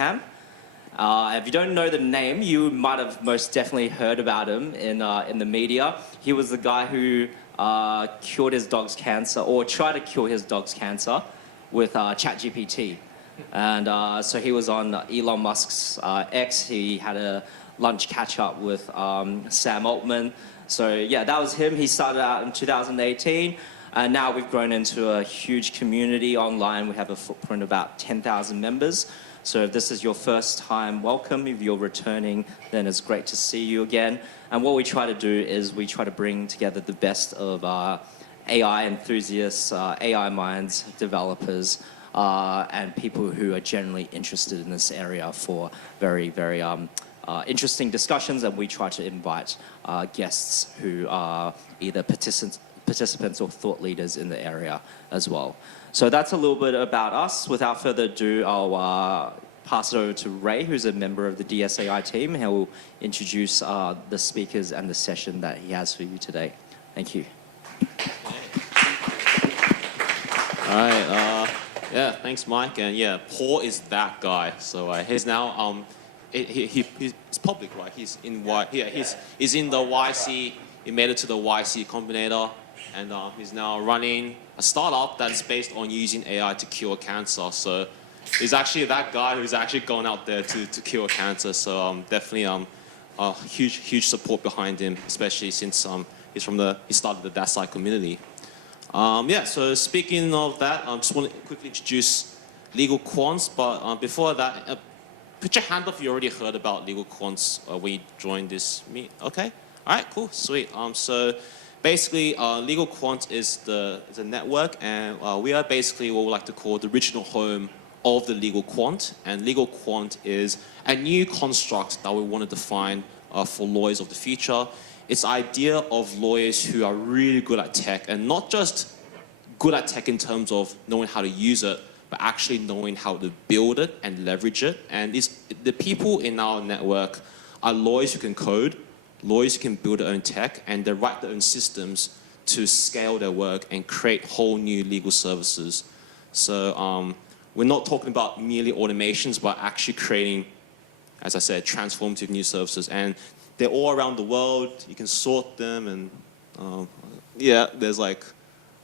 If you don't know the name, you might have most definitely heard about him in the media. He was the guy who cured his dog's cancer, or tried to cure his dog's cancer with ChatGPT. And so he was on Elon Musk's X. He had a lunch catch-up with Sam Altman. So yeah, that was him. He started out in 2018. And now we've grown into a huge community online. We have a footprint of about 10,000 members. So if this is your first time, welcome. If you're returning, then it's great to see you again. And what we try to do is we try to bring together the best of AI enthusiasts, AI minds, developers, and people who are generally interested in this area for very, very interesting discussions. And we try to invite guests who are either participants or thought leaders in the area as well. So that's a little bit about us. Without further ado, I'll pass it over to Ray, who's a member of the DSAI team. He'll introduce the speakers and the session that he has for you today. Thank you. All right. Yeah, thanks, Mike. And yeah, Paul is that guy. So he's now he's public, right? He's in he's in the YC. He made it to the YC Combinator. And he's now running a startup that's based on using AI to cure cancer. So he's actually that guy who's actually gone out there to cure cancer. So definitely huge support behind him, especially since he started the DSAI community. Yeah. So speaking of that, I just want to quickly introduce LegalQuants. But before that, put your hand up if you already heard about LegalQuants when you joined this meet. Okay. All right. Cool. Sweet. So. Basically, LegalQuant is a network, and we are basically what we like to call the original home of the LegalQuant. And LegalQuant is a new construct that we want to define for lawyers of the future. It's the idea of lawyers who are really good at tech, and not just good at tech in terms of knowing how to use it, but actually knowing how to build it and leverage it. And the people in our network are lawyers who can code, lawyers can build their own tech, and they write their own systems to scale their work and create whole new legal services. So we're not talking about merely automations, but actually creating, as I said, transformative new services. And they're all around the world. You can sort them, and yeah, there's like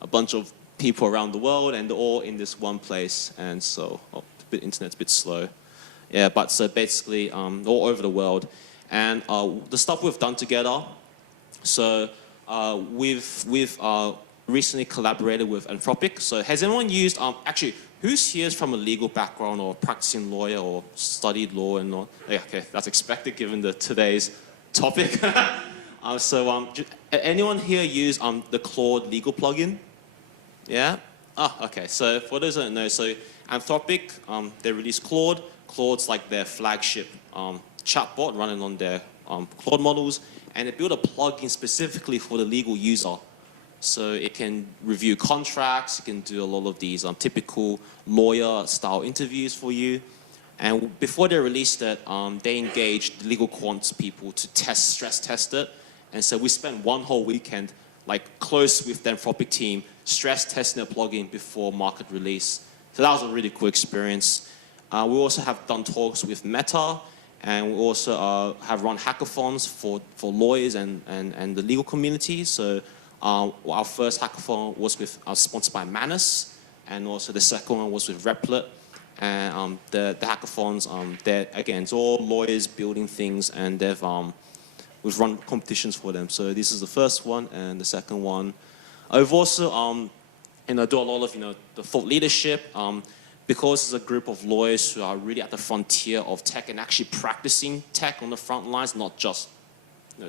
a bunch of people around the world, and they're all in this one place. And so, the internet's a bit slow. Yeah, but so basically all over the world. And the stuff we've done together, so we've recently collaborated with Anthropic. So has anyone used, actually, who's here is from a legal background or practicing lawyer or studied law and all? Okay, that's expected given today's topic. Anyone here use the Claude legal plugin? Yeah? Okay, so for those who don't know, so Anthropic, they released Claude. Claude's like their flagship chatbot running on their Claude models, and they built a plugin specifically for the legal user. So it can review contracts, it can do a lot of these typical lawyer-style interviews for you. And before they released it, they engaged the LegalQuants people to stress test it. And so we spent one whole weekend, like close with the Anthropic team, stress testing the plugin before market release. So that was a really cool experience. We also have done talks with Meta, and we also have run hackathons for lawyers and the legal community. So our first hackathon was sponsored by Manus, and also the second one was with Replit. And the hackathons, again, it's all lawyers building things, and we've run competitions for them. So this is the first one, and the second one. I've also do a lot of the thought leadership. Because it's a group of lawyers who are really at the frontier of tech and actually practicing tech on the front lines, not just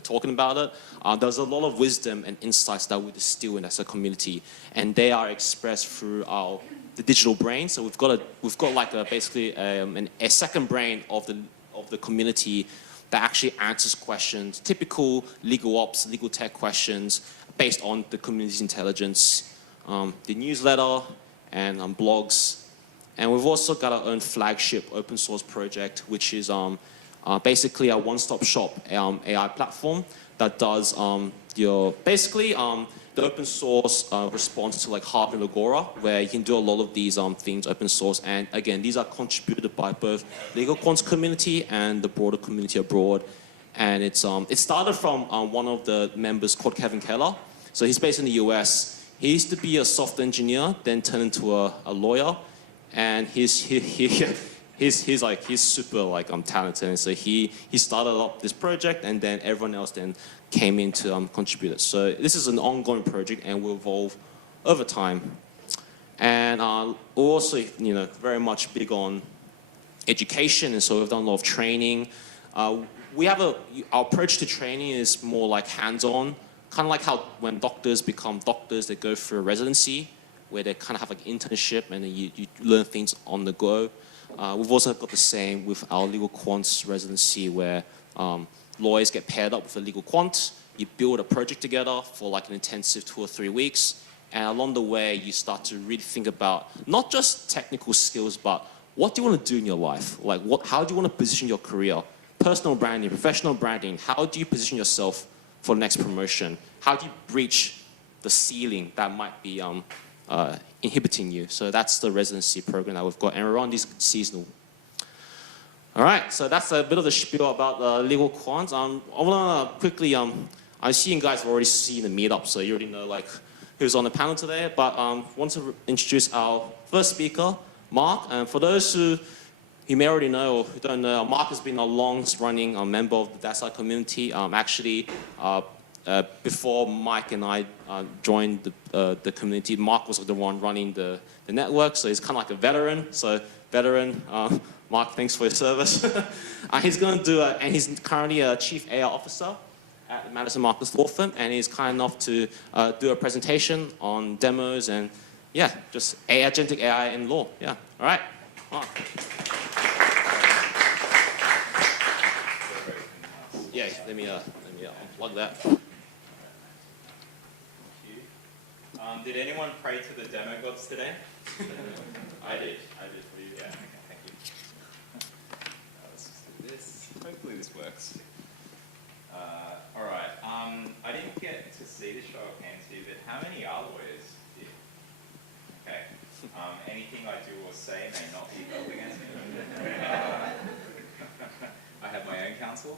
talking about it. There's a lot of wisdom and insights that we distill in as a community, and they are expressed through the digital brain. So we've got like basically a second brain of the community that actually answers questions, typical legal ops, legal tech questions based on the community's intelligence, the newsletter and blogs. And we've also got our own flagship open source project, which is basically a one-stop shop AI platform that does your basically the open source response to like Harvard and Agora, where you can do a lot of these things open source. And again, these are contributed by both LegalQuants community and the broader community abroad. And it started from one of the members called Kevin Keller. So he's based in the US. He used to be a software engineer, then turned into a lawyer. And he's super like talented. And so he started up this project, and then everyone else then came in to contribute it. So this is an ongoing project and will evolve over time. And we're also very much big on education, and so we've done a lot of training. Our approach to training is more like hands-on, kind of like how when doctors become doctors, they go through a residency where they kind of have like internship and then you learn things on the go. We've also got the same with our LegalQuants residency, where lawyers get paired up with a legal quant. You build a project together for like an intensive 2 or 3 weeks. And along the way, you start to really think about not just technical skills, but what do you want to do in your life? Like how do you want to position your career? Personal branding, professional branding. How do you position yourself for the next promotion? How do you breach the ceiling that might be inhibiting you? So that's the residency program that we've got, and we're on this seasonal. All right, so that's a bit of the spiel about LegalQuants. I want to quickly, I see you guys have already seen the meetup, so you already know like who's on the panel today, but I want to introduce our first speaker, Mark. And for those who you may already know or who don't know, Mark has been a long-running member of the DSAI community. Actually, before Mike and I joined the community, Mark was the one running the network, so he's kind of like a veteran. So veteran, Mark, thanks for your service. He's going to do, and he's currently a Chief AI Officer at Madison Marcus Law Firm, and he's kind enough to do a presentation on demos and, yeah, just Agentic AI in law. Yeah, all right, Mark. Yeah, let me unplug that. Did anyone pray to the demo gods today? I did for you. Yeah, okay, thank you. Let's just do this. Hopefully this works. All right. I didn't get to see the show of hands here, but how many are lawyers here? Okay. Anything I do or say may not be held against me. I have my own counsel.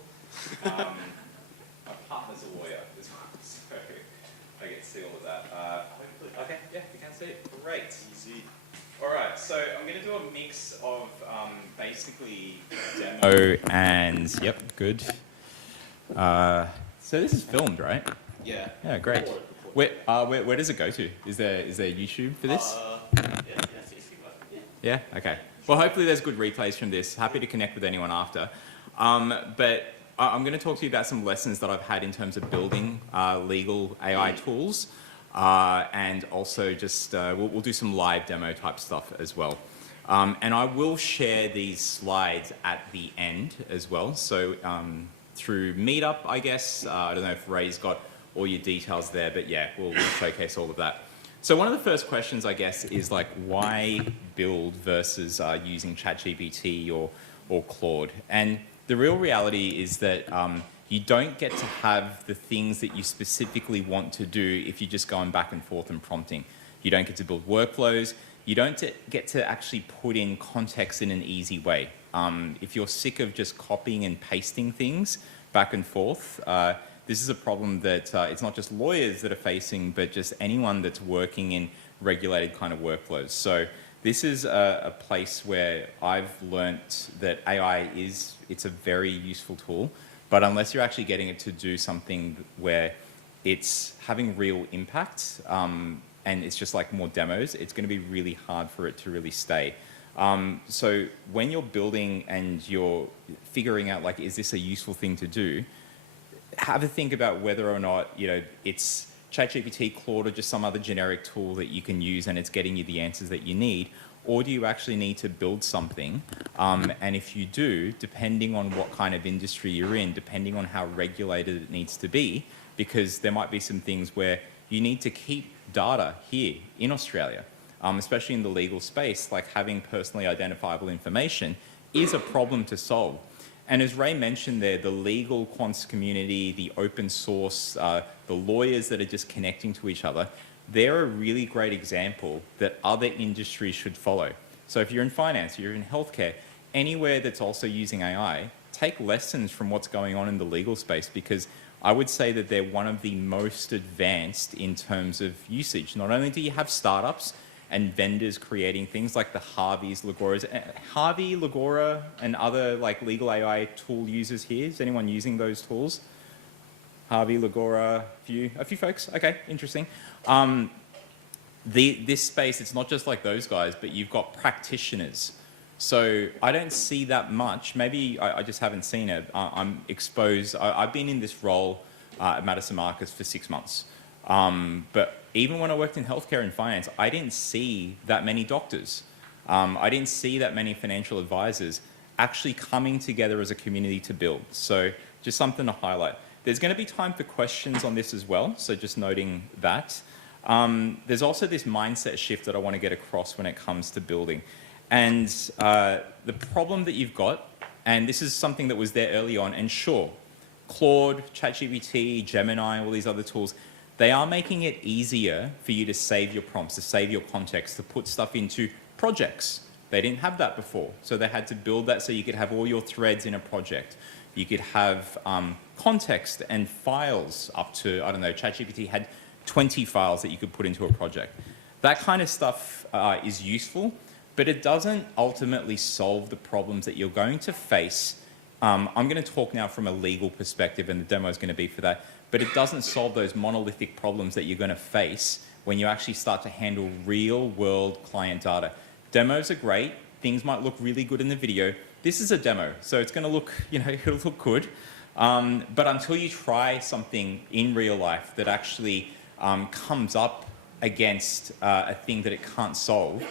My partner's a lawyer as well, so I get to see all of that. Okay, yeah, you can see it. Great. Easy. All right, so I'm going to do a mix of basically demo and, yep, good. So this is filmed, right? Yeah. Yeah, great. Where does it go to? Is there YouTube for this? Yeah, okay. Well, hopefully there's good replays from this. Happy to connect with anyone after. But I'm going to talk to you about some lessons that I've had in terms of building legal AI tools. And also just, we'll do some live demo type stuff as well. And I will share these slides at the end as well. So through Meetup, I guess. I don't know if Ray's got all your details there, but yeah, we'll showcase all of that. So one of the first questions, I guess, is like, why build versus using ChatGPT or Claude? And the real reality is that you don't get to have the things that you specifically want to do if you're just going back and forth and prompting. You don't get to build workflows. You don't get to actually put in context in an easy way. If you're sick of just copying and pasting things back and forth, this is a problem that it's not just lawyers that are facing, but just anyone that's working in regulated kind of workflows. So this is a place where I've learnt that AI it's a very useful tool, but unless you're actually getting it to do something where it's having real impact, and it's just like more demos, it's going to be really hard for it to really stay. So when you're building and you're figuring out, like, is this a useful thing to do, have a think about whether or not, it's ChatGPT, Claude, or just some other generic tool that you can use and it's getting you the answers that you need, or do you actually need to build something? And if you do, depending on what kind of industry you're in, depending on how regulated it needs to be, because there might be some things where you need to keep data here in Australia, especially in the legal space, like having personally identifiable information is a problem to solve. And as Ray mentioned there, the LegalQuants community, the open source, the lawyers that are just connecting to each other, they're a really great example that other industries should follow. So if you're in finance, you're in healthcare, anywhere that's also using AI, take lessons from what's going on in the legal space, because I would say that they're one of the most advanced in terms of usage. Not only do you have startups and vendors creating things like the Harvey's, Lagora's, Harvey, Lagora, and other like legal AI tool users here. Is anyone using those tools? Harvey, Lagora, a few folks. Okay, interesting. This space, it's not just like those guys, but you've got practitioners. So I don't see that much. Maybe I just haven't seen it. I'm exposed. I've been in this role at Madison Marcus for 6 months. But even when I worked in healthcare and finance, I didn't see that many doctors. I didn't see that many financial advisors actually coming together as a community to build. So just something to highlight. There's going to be time for questions on this as well. So just noting that. There's also this mindset shift that I want to get across when it comes to building. And the problem that you've got, and this is something that was there early on, and sure, Claude, ChatGPT, Gemini, all these other tools, they are making it easier for you to save your prompts, to save your context, to put stuff into projects. They didn't have that before, so they had to build that so you could have all your threads in a project. You could have context and files up to, I don't know, ChatGPT had 20 files that you could put into a project. That kind of stuff is useful, but it doesn't ultimately solve the problems that you're going to face. I'm going to talk now from a legal perspective, and the demo is going to be for that, but it doesn't solve those monolithic problems that you're going to face when you actually start to handle real-world client data. Demos are great. Things might look really good in the video. This is a demo, so it's going to look, it'll look good. But until you try something in real life that actually comes up against a thing that it can't solve,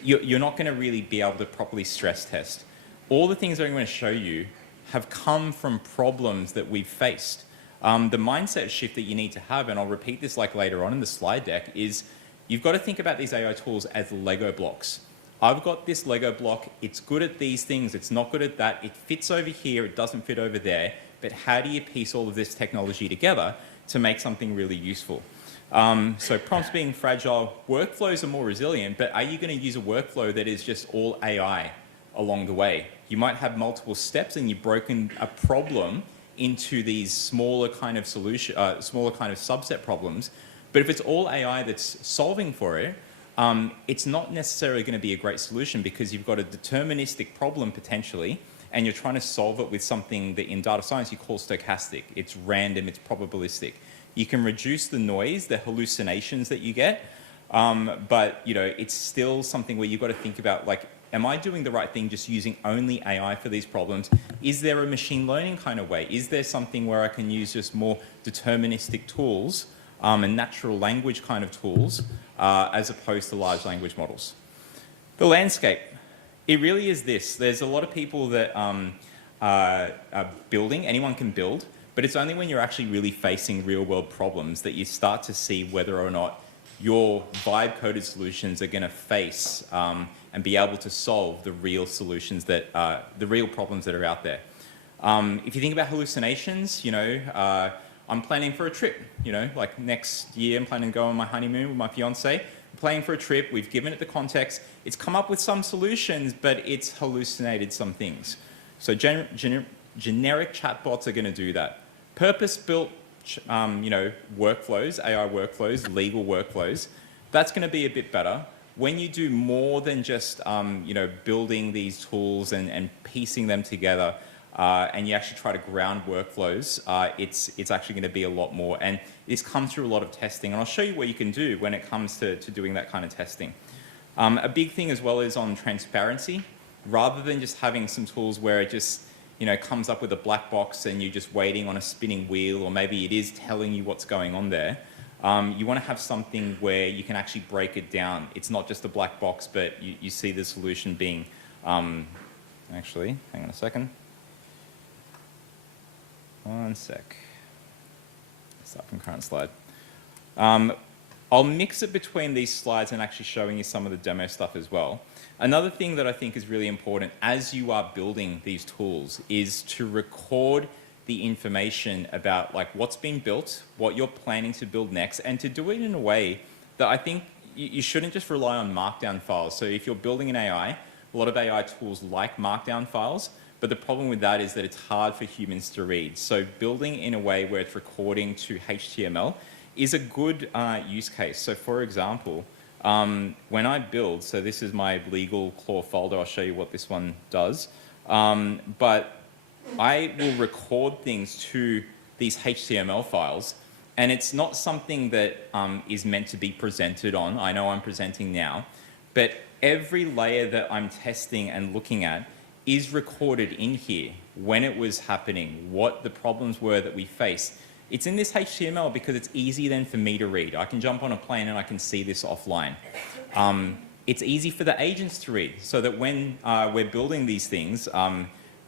you're not going to really be able to properly stress test. All the things that I'm going to show you have come from problems that we've faced. The mindset shift that you need to have, and I'll repeat this like later on in the slide deck, is you've got to think about these AI tools as Lego blocks. I've got this Lego block, it's good at these things, it's not good at that, it fits over here, it doesn't fit over there, but how do you piece all of this technology together to make something really useful? So prompts being fragile, workflows are more resilient, but are you going to use a workflow that is just all AI along the way? You might have multiple steps and you've broken a problem into these smaller kind of subset problems. But if it's all AI that's solving for it, it's not necessarily going to be a great solution, because you've got a deterministic problem potentially, and you're trying to solve it with something that in data science you call stochastic. It's random, it's probabilistic. You can reduce the noise, the hallucinations that you get, but it's still something where you've got to think about, like, am I doing the right thing just using only AI for these problems? Is there a machine learning kind of way? Is there something where I can use just more deterministic tools and natural language kind of tools as opposed to large language models? The landscape, it really is this. There's a lot of people that are building, anyone can build, but it's only when you're actually really facing real world problems that you start to see whether or not your vibe coded solutions are going to face and be able to solve the real solutions that, the real problems that are out there. If you think about hallucinations, I'm planning for a trip, like next year I'm planning to go on my honeymoon with my fiance. I'm planning for a trip, we've given it the context, it's come up with some solutions, but it's hallucinated some things. So generic chatbots are going to do that. Purpose-built, workflows, AI workflows, legal workflows, that's going to be a bit better. When you do more than just, building these tools and piecing them together, and you actually try to ground workflows, it's actually going to be a lot more. And this comes through a lot of testing. And I'll show you what you can do when it comes to doing that kind of testing. A big thing as well is on transparency. Rather than just having some tools where it just comes up with a black box and you're just waiting on a spinning wheel, or maybe it is telling you what's going on there. You want to have something where you can actually break it down. It's not just a black box, but you see the solution being, actually, hang on a second. One sec. Start from current slide. I'll mix it between these slides and actually showing you some of the demo stuff as well. Another thing that I think is really important as you are building these tools is to record the information about like what's been built, what you're planning to build next, and to do it in a way that I think you shouldn't just rely on markdown files. So if you're building an AI, a lot of AI tools like markdown files, but the problem with that is that it's hard for humans to read. So building in a way where it's recording to HTML is a good use case. So for example, when I build, so this is my LegalQuants folder, I'll show you what this one does, but I will record things to these HTML files, and it's not something that is meant to be presented on. I know I'm presenting now, but every layer that I'm testing and looking at is recorded in here, when it was happening, what the problems were that we faced. It's in this HTML because it's easy then for me to read. I can jump on a plane and I can see this offline. It's easy for the agents to read, so that when we're building these things,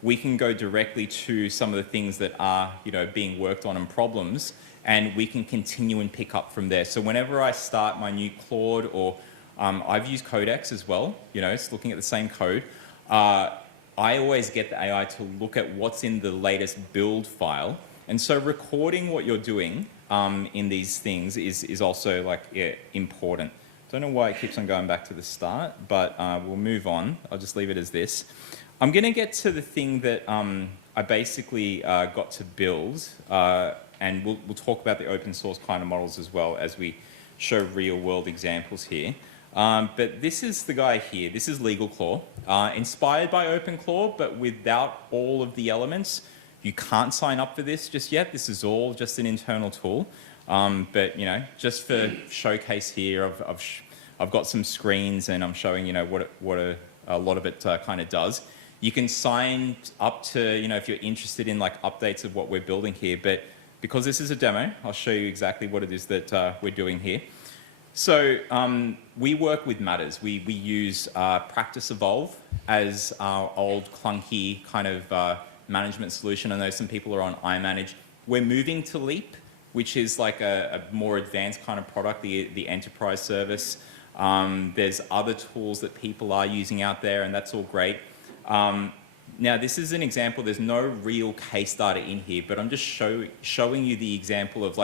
we can go directly to some of the things that are being worked on and problems, and we can continue and pick up from there. So whenever I start my new Claude, or I've used Codex as well, it's looking at the same code, I always get the AI to look at what's in the latest build file. And so recording what you're doing in these things is also important. Don't know why it keeps on going back to the start, but we'll move on. I'll just leave it as this. I'm going to get to the thing that I basically got to build, and we'll talk about the open source kind of models as well as we show real world examples here. But this is the guy here. This is LegalQuants, inspired by OpenClaw, but without all of the elements. You can't sign up for this just yet. This is all just an internal tool. But just for showcase here, I've got some screens and I'm showing what a lot of it kind of does. You can sign up to if you're interested in updates of what we're building here. But because this is a demo, I'll show you exactly what it is that we're doing here. So we work with matters. We use Practice Evolve as our old clunky kind of management solution. I know some people are on iManage. We're moving to Leap, which is like a more advanced kind of product, the enterprise service. There's other tools that people are using out there, and that's all great. Now, this is an example. There's no real case data in here, but I'm just showing you the example of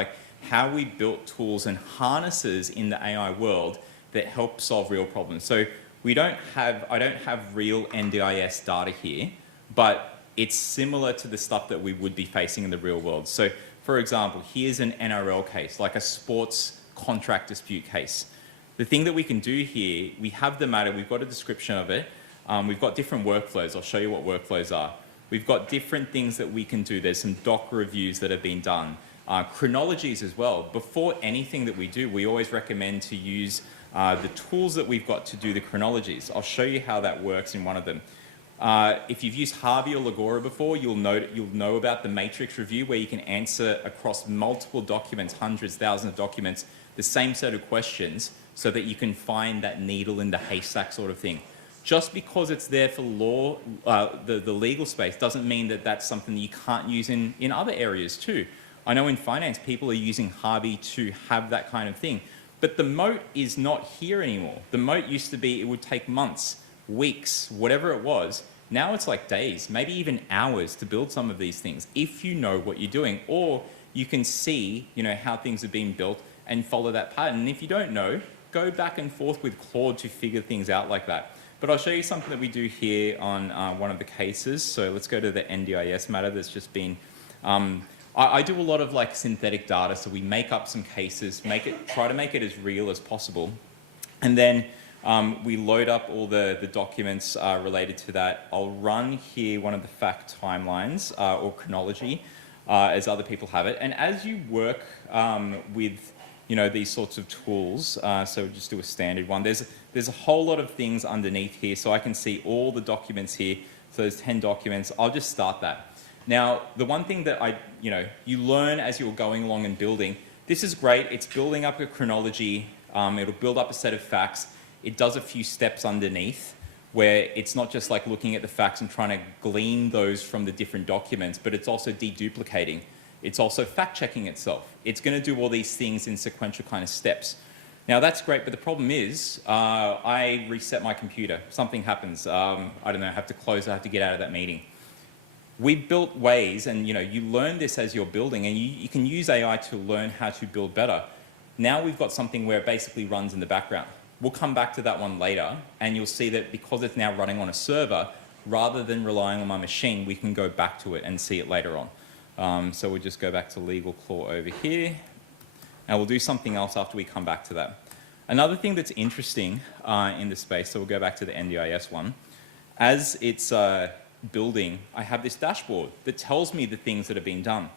how we built tools and harnesses in the AI world that help solve real problems. So I don't have real NDIS data here, but it's similar to the stuff that we would be facing in the real world. So, for example, here's an NRL case, like a sports contract dispute case. The thing that we can do here, we have the matter, we've got a description of it, we've got different workflows. I'll show you what workflows are. We've got different things that we can do. There's some doc reviews that have been done. Chronologies as well. Before anything that we do, we always recommend to use the tools that we've got to do the chronologies. I'll show you how that works in one of them. If you've used Harvey or Legora before, you'll know about the matrix review, where you can answer across multiple documents, hundreds, thousands of documents, the same set of questions, so that you can find that needle in the haystack sort of thing. Just because it's there for law, the legal space, doesn't mean that that's something that you can't use in other areas too. I know in finance, people are using Harvey to have that kind of thing. But the moat is not here anymore. The moat used to be it would take months, weeks, whatever it was. Now it's like days, maybe even hours to build some of these things if you know what you're doing, or you can see how things are being built and follow that pattern. And if you don't know, go back and forth with Claude to figure things out like that. But I'll show you something that we do here on one of the cases. So let's go to the NDIS matter that's just been... I do a lot of synthetic data, so we make up some cases, try to make it as real as possible. And then we load up all the documents related to that. I'll run here one of the fact timelines or chronology as other people have it. And as you work with these sorts of tools, so we'll just do a standard one. There's a whole lot of things underneath here, so I can see all the documents here. So there's 10 documents. I'll just start that. Now, the one thing that you learn as you're going along and building, this is great. It's building up a chronology. It'll build up a set of facts. It does a few steps underneath where it's not just looking at the facts and trying to glean those from the different documents, but it's also deduplicating. It's also fact-checking itself. It's going to do all these things in sequential kind of steps. Now that's great, but the problem is I reset my computer. Something happens. I don't know, I have to close, I have to get out of that meeting. We built ways, and you learn this as you're building, and you can use AI to learn how to build better. Now we've got something where it basically runs in the background. We'll come back to that one later, and you'll see that because it's now running on a server, rather than relying on my machine, we can go back to it and see it later on. So we'll just go back to LegalQuants over here, and we'll do something else after we come back to that. Another thing that's interesting in the space, so we'll go back to the NDIS one, as it's building, I have this dashboard that tells me the things that have been done.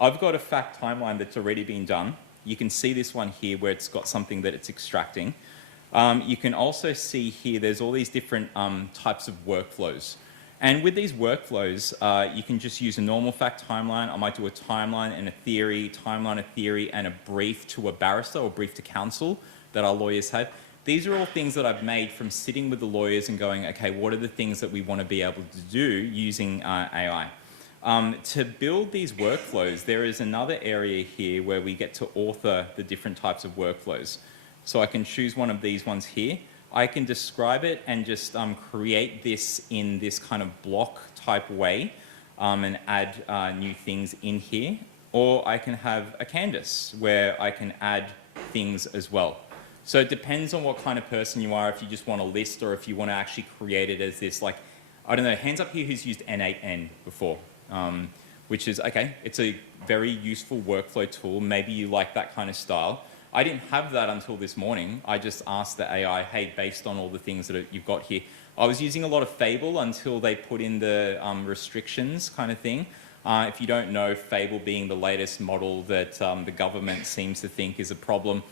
I've got a fact timeline that's already been done. You can see this one here where it's got something that it's extracting. You can also see here there's all these different types of workflows. And with these workflows, you can just use a normal fact timeline. I might do a timeline and a theory, timeline, a theory, and a brief to a barrister or brief to counsel that our lawyers have. These are all things that I've made from sitting with the lawyers and going, okay, what are the things that we want to be able to do using AI? To build these workflows, there is another area here where we get to author the different types of workflows. So I can choose one of these ones here. I can describe it and just create this in this kind of block type way and add new things in here. Or I can have a canvas where I can add things as well. So it depends on what kind of person you are, if you just want a list or if you want to actually create it as this, like, I don't know, hands up here who's used N8N before, which is, okay, it's a very useful workflow tool. Maybe you like that kind of style. I didn't have that until this morning. I just asked the AI, hey, based on all the things that you've got here. I was using a lot of Fable until they put in the restrictions kind of thing. If you don't know, Fable being the latest model that the government seems to think is a problem.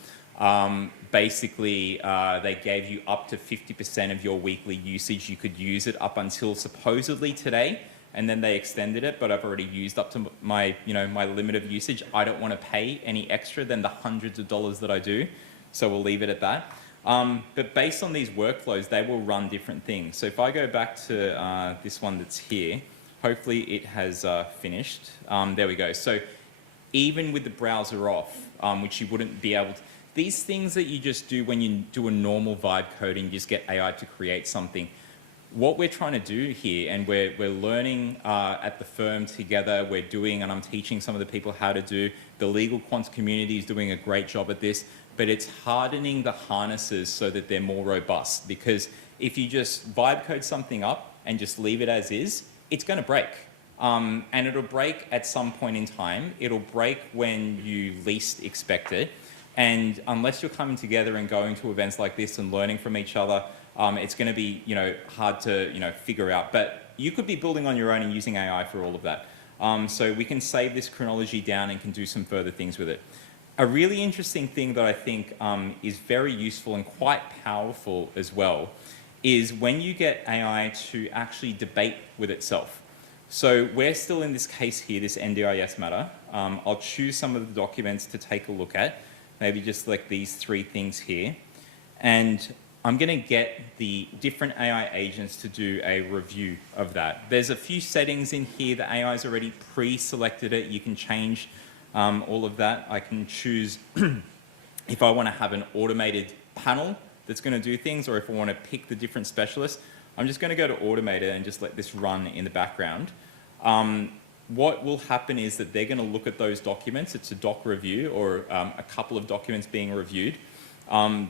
Basically, they gave you up to 50% of your weekly usage. You could use it up until supposedly today, and then they extended it, but I've already used up to my, my limit of usage. I don't want to pay any extra than the hundreds of dollars that I do, so we'll leave it at that. But based on these workflows, they will run different things. So if I go back to this one that's here, hopefully it has finished. There we go. So even with the browser off, which you wouldn't be able to, these things that you just do when you do a normal vibe code and you just get AI to create something, what we're trying to do here, and we're learning at the firm together, we're doing, and I'm teaching some of the people how to do, the LegalQuants community is doing a great job at this, but it's hardening the harnesses so that they're more robust, because if you just vibe code something up and just leave it as is, it's going to break. And it'll break at some point in time. It'll break when you least expect it. And unless you're coming together and going to events like this and learning from each other, it's going to be, hard to, figure out. But you could be building on your own and using AI for all of that. So we can save this chronology down and can do some further things with it. A really interesting thing that I think is very useful and quite powerful as well is when you get AI to actually debate with itself. So we're still in this case here, this NDIS matter. I'll choose some of the documents to take a look at. Maybe just like these three things here. And I'm going to get the different AI agents to do a review of that. There's a few settings in here. The AI's already pre-selected it. You can change all of that. I can choose if I want to have an automated panel that's going to do things, or if I want to pick the different specialists. I'm just going to go to automated and just let this run in the background. What will happen is that they're going to look at those documents. It's a doc review or a couple of documents being reviewed.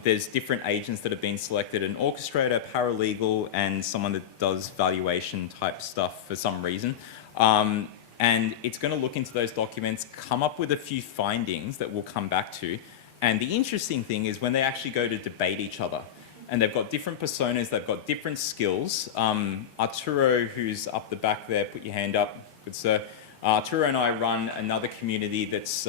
There's different agents that have been selected, an orchestrator, paralegal, and someone that does valuation type stuff for some reason. And it's going to look into those documents, come up with a few findings that we'll come back to. And the interesting thing is when they actually go to debate each other, and they've got different personas, they've got different skills. Arturo, who's up the back there, put your hand up. Good sir. Arturo and I run another community that's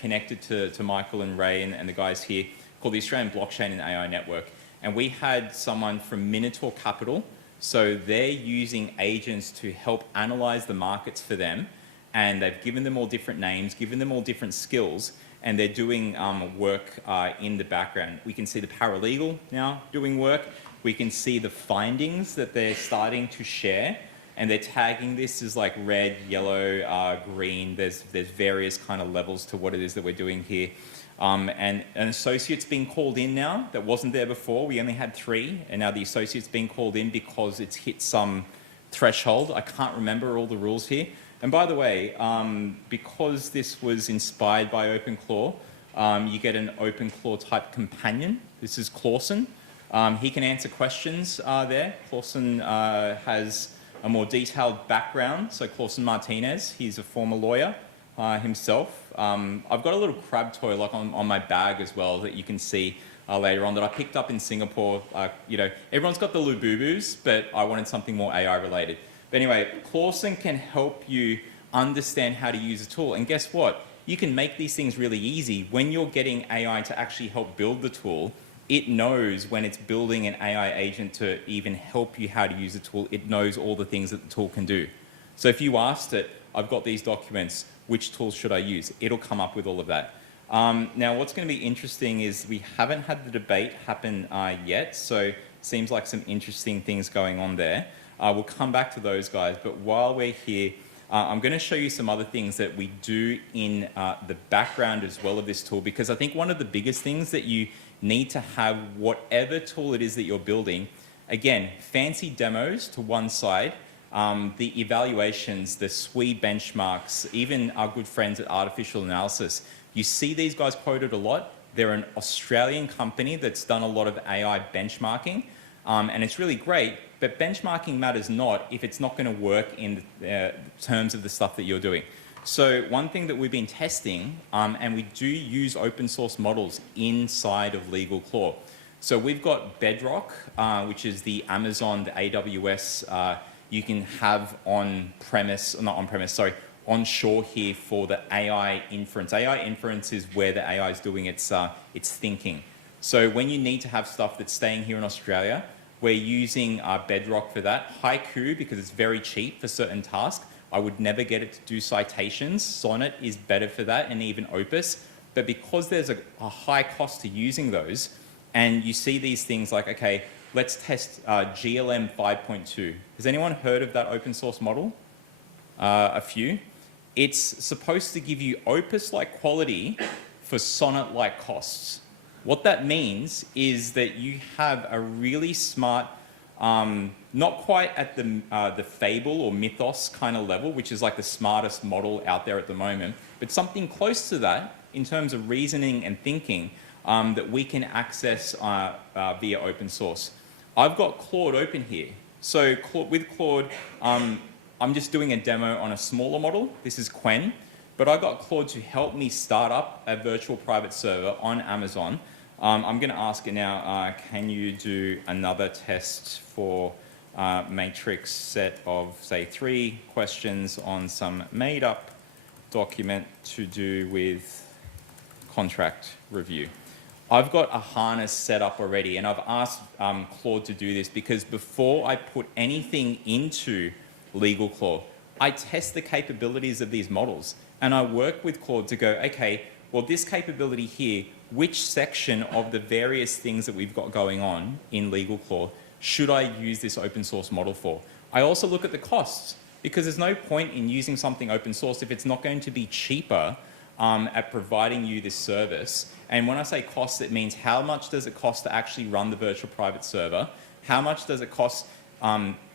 connected to Michael and Ray and the guys here called the Australian Blockchain and AI Network. And we had someone from Minotaur Capital. So they're using agents to help analyze the markets for them. And they've given them all different names, given them all different skills, and they're doing work in the background. We can see the paralegal now doing work. We can see the findings that they're starting to share. And they're tagging this as like red, yellow, green. There's various kind of levels to what it is that we're doing here. and an associate's being called in now that wasn't there before. We only had 3, and now the associate's being called in because it's hit some threshold. I can't remember all the rules here. And by the way, because this was inspired by OpenClaw, you get an OpenClaw type companion. This is Clausen. He can answer questions there. Clausen has a more detailed background. So Clausen Martinez, he's a former lawyer himself. I've got a little crab toy like on my bag as well that you can see later on that I picked up in Singapore. You know, everyone's got the Lububus, but I wanted something more AI related. But anyway, Clausen can help you understand how to use a tool. And guess what? You can make these things really easy. When you're getting AI to actually help build the tool, it knows when it's building an AI agent to even help you how to use the tool. It knows all the things that the tool can do. So if you asked it, I've got these documents, which tools should I use? It'll come up with all of that. Now, what's going to be interesting is we haven't had the debate happen yet, so it seems like some interesting things going on there. We'll come back to those guys, but while we're here, I'm going to show you some other things that we do in the background as well of this tool, because I think one of the biggest things that you need to have, whatever tool it is that you're building, again, fancy demos to one side, the evaluations, the SWE benchmarks, even our good friends at Artificial Analysis. You see these guys quoted a lot. They're an Australian company that's done a lot of AI benchmarking, and it's really great, but benchmarking matters not if it's not going to work in terms of the stuff that you're doing. So one thing that we've been testing, and we do use open source models inside of LegalClaw. So we've got Bedrock, which is the Amazon, the AWS, you can have on-premise, not on-premise, sorry, onshore here for the AI inference. AI inference is where the AI is doing its thinking. So when you need to have stuff that's staying here in Australia, we're using Bedrock for that. Haiku, because it's very cheap for certain tasks. I would never get it to do citations. Sonnet is better for that, and even Opus. But because there's a high cost to using those, and you see these things like, okay, let's test GLM 5.2. Has anyone heard of that open source model? A few. It's supposed to give you Opus-like quality for Sonnet-like costs. What that means is that you have a really smart, not quite at the Fable or Mythos kind of level, which is like the smartest model out there at the moment, but something close to that in terms of reasoning and thinking that we can access via open source. I've got Claude open here. So with Claude, I'm just doing a demo on a smaller model. This is Quen, but I got Claude to help me start up a virtual private server on Amazon. I'm going to ask it now, can you do another test for matrix set of, say, 3 questions on some made-up document to do with contract review. I've got a harness set up already, and I've asked Claude to do this because before I put anything into LegalClaw, I test the capabilities of these models, and I work with Claude to go, okay, well, this capability here, which section of the various things that we've got going on in LegalClaw should I use this open source model for? I also look at the costs, because there's no point in using something open source if it's not going to be cheaper at providing you this service. And when I say costs, it means how much does it cost to actually run the virtual private server? How much does it cost?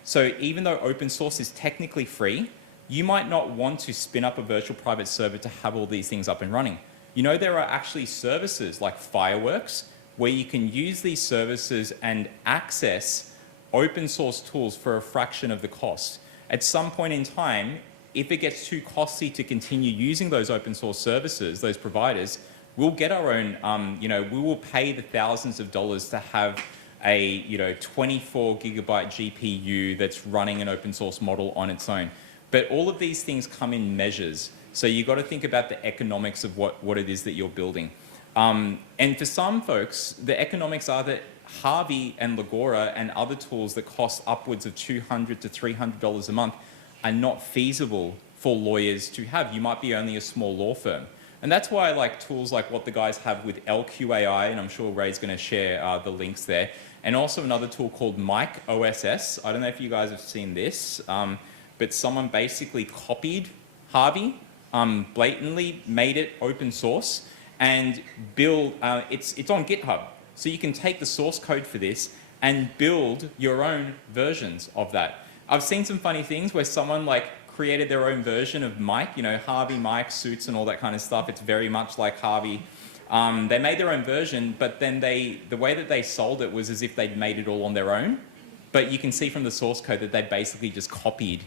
So even though open source is technically free, you might not want to spin up a virtual private server to have all these things up and running. You know, there are actually services like Fireworks where you can use these services and access open source tools for a fraction of the cost. At some point in time, if it gets too costly to continue using those open source services, those providers, we'll get our own, you know, we will pay the thousands of dollars to have a, you know, 24 gigabyte GPU that's running an open source model on its own. But all of these things come in measures. So you've got to think about the economics of what it is that you're building. And for some folks, the economics are that Harvey and Legora and other tools that cost upwards of $200 to $300 a month are not feasible for lawyers to have. You might be only a small law firm. And that's why I like tools like what the guys have with LQAI, and I'm sure Ray's going to share the links there. And also another tool called Mike OSS. I don't know if you guys have seen this, but someone basically copied Harvey, blatantly made it open source, and build, it's on GitHub. So you can take the source code for this and build your own versions of that. I've seen some funny things where someone like created their own version of Mike, you know, Harvey, Mike, suits and all that kind of stuff. It's very much like Harvey. They made their own version, but then the way that they sold it was as if they'd made it all on their own. But you can see from the source code that they basically just copied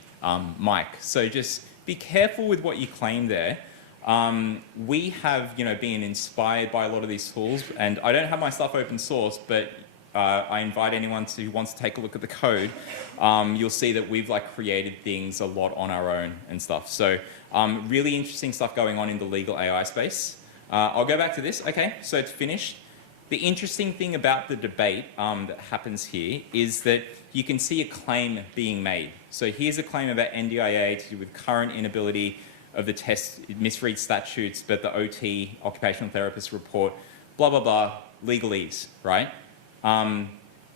Mike. So just be careful with what you claim there. We have, you know, been inspired by a lot of these tools, and I don't have my stuff open source, but I invite anyone who wants to take a look at the code. You'll see that we've like created things a lot on our own and stuff. So really interesting stuff going on in the legal AI space. I'll go back to this. Okay, so it's finished. The interesting thing about the debate that happens here is that you can see a claim being made. So here's a claim about NDIA to do with current inability of the test, misread statutes, but the OT, occupational therapist report, blah, blah, blah, legalese, right?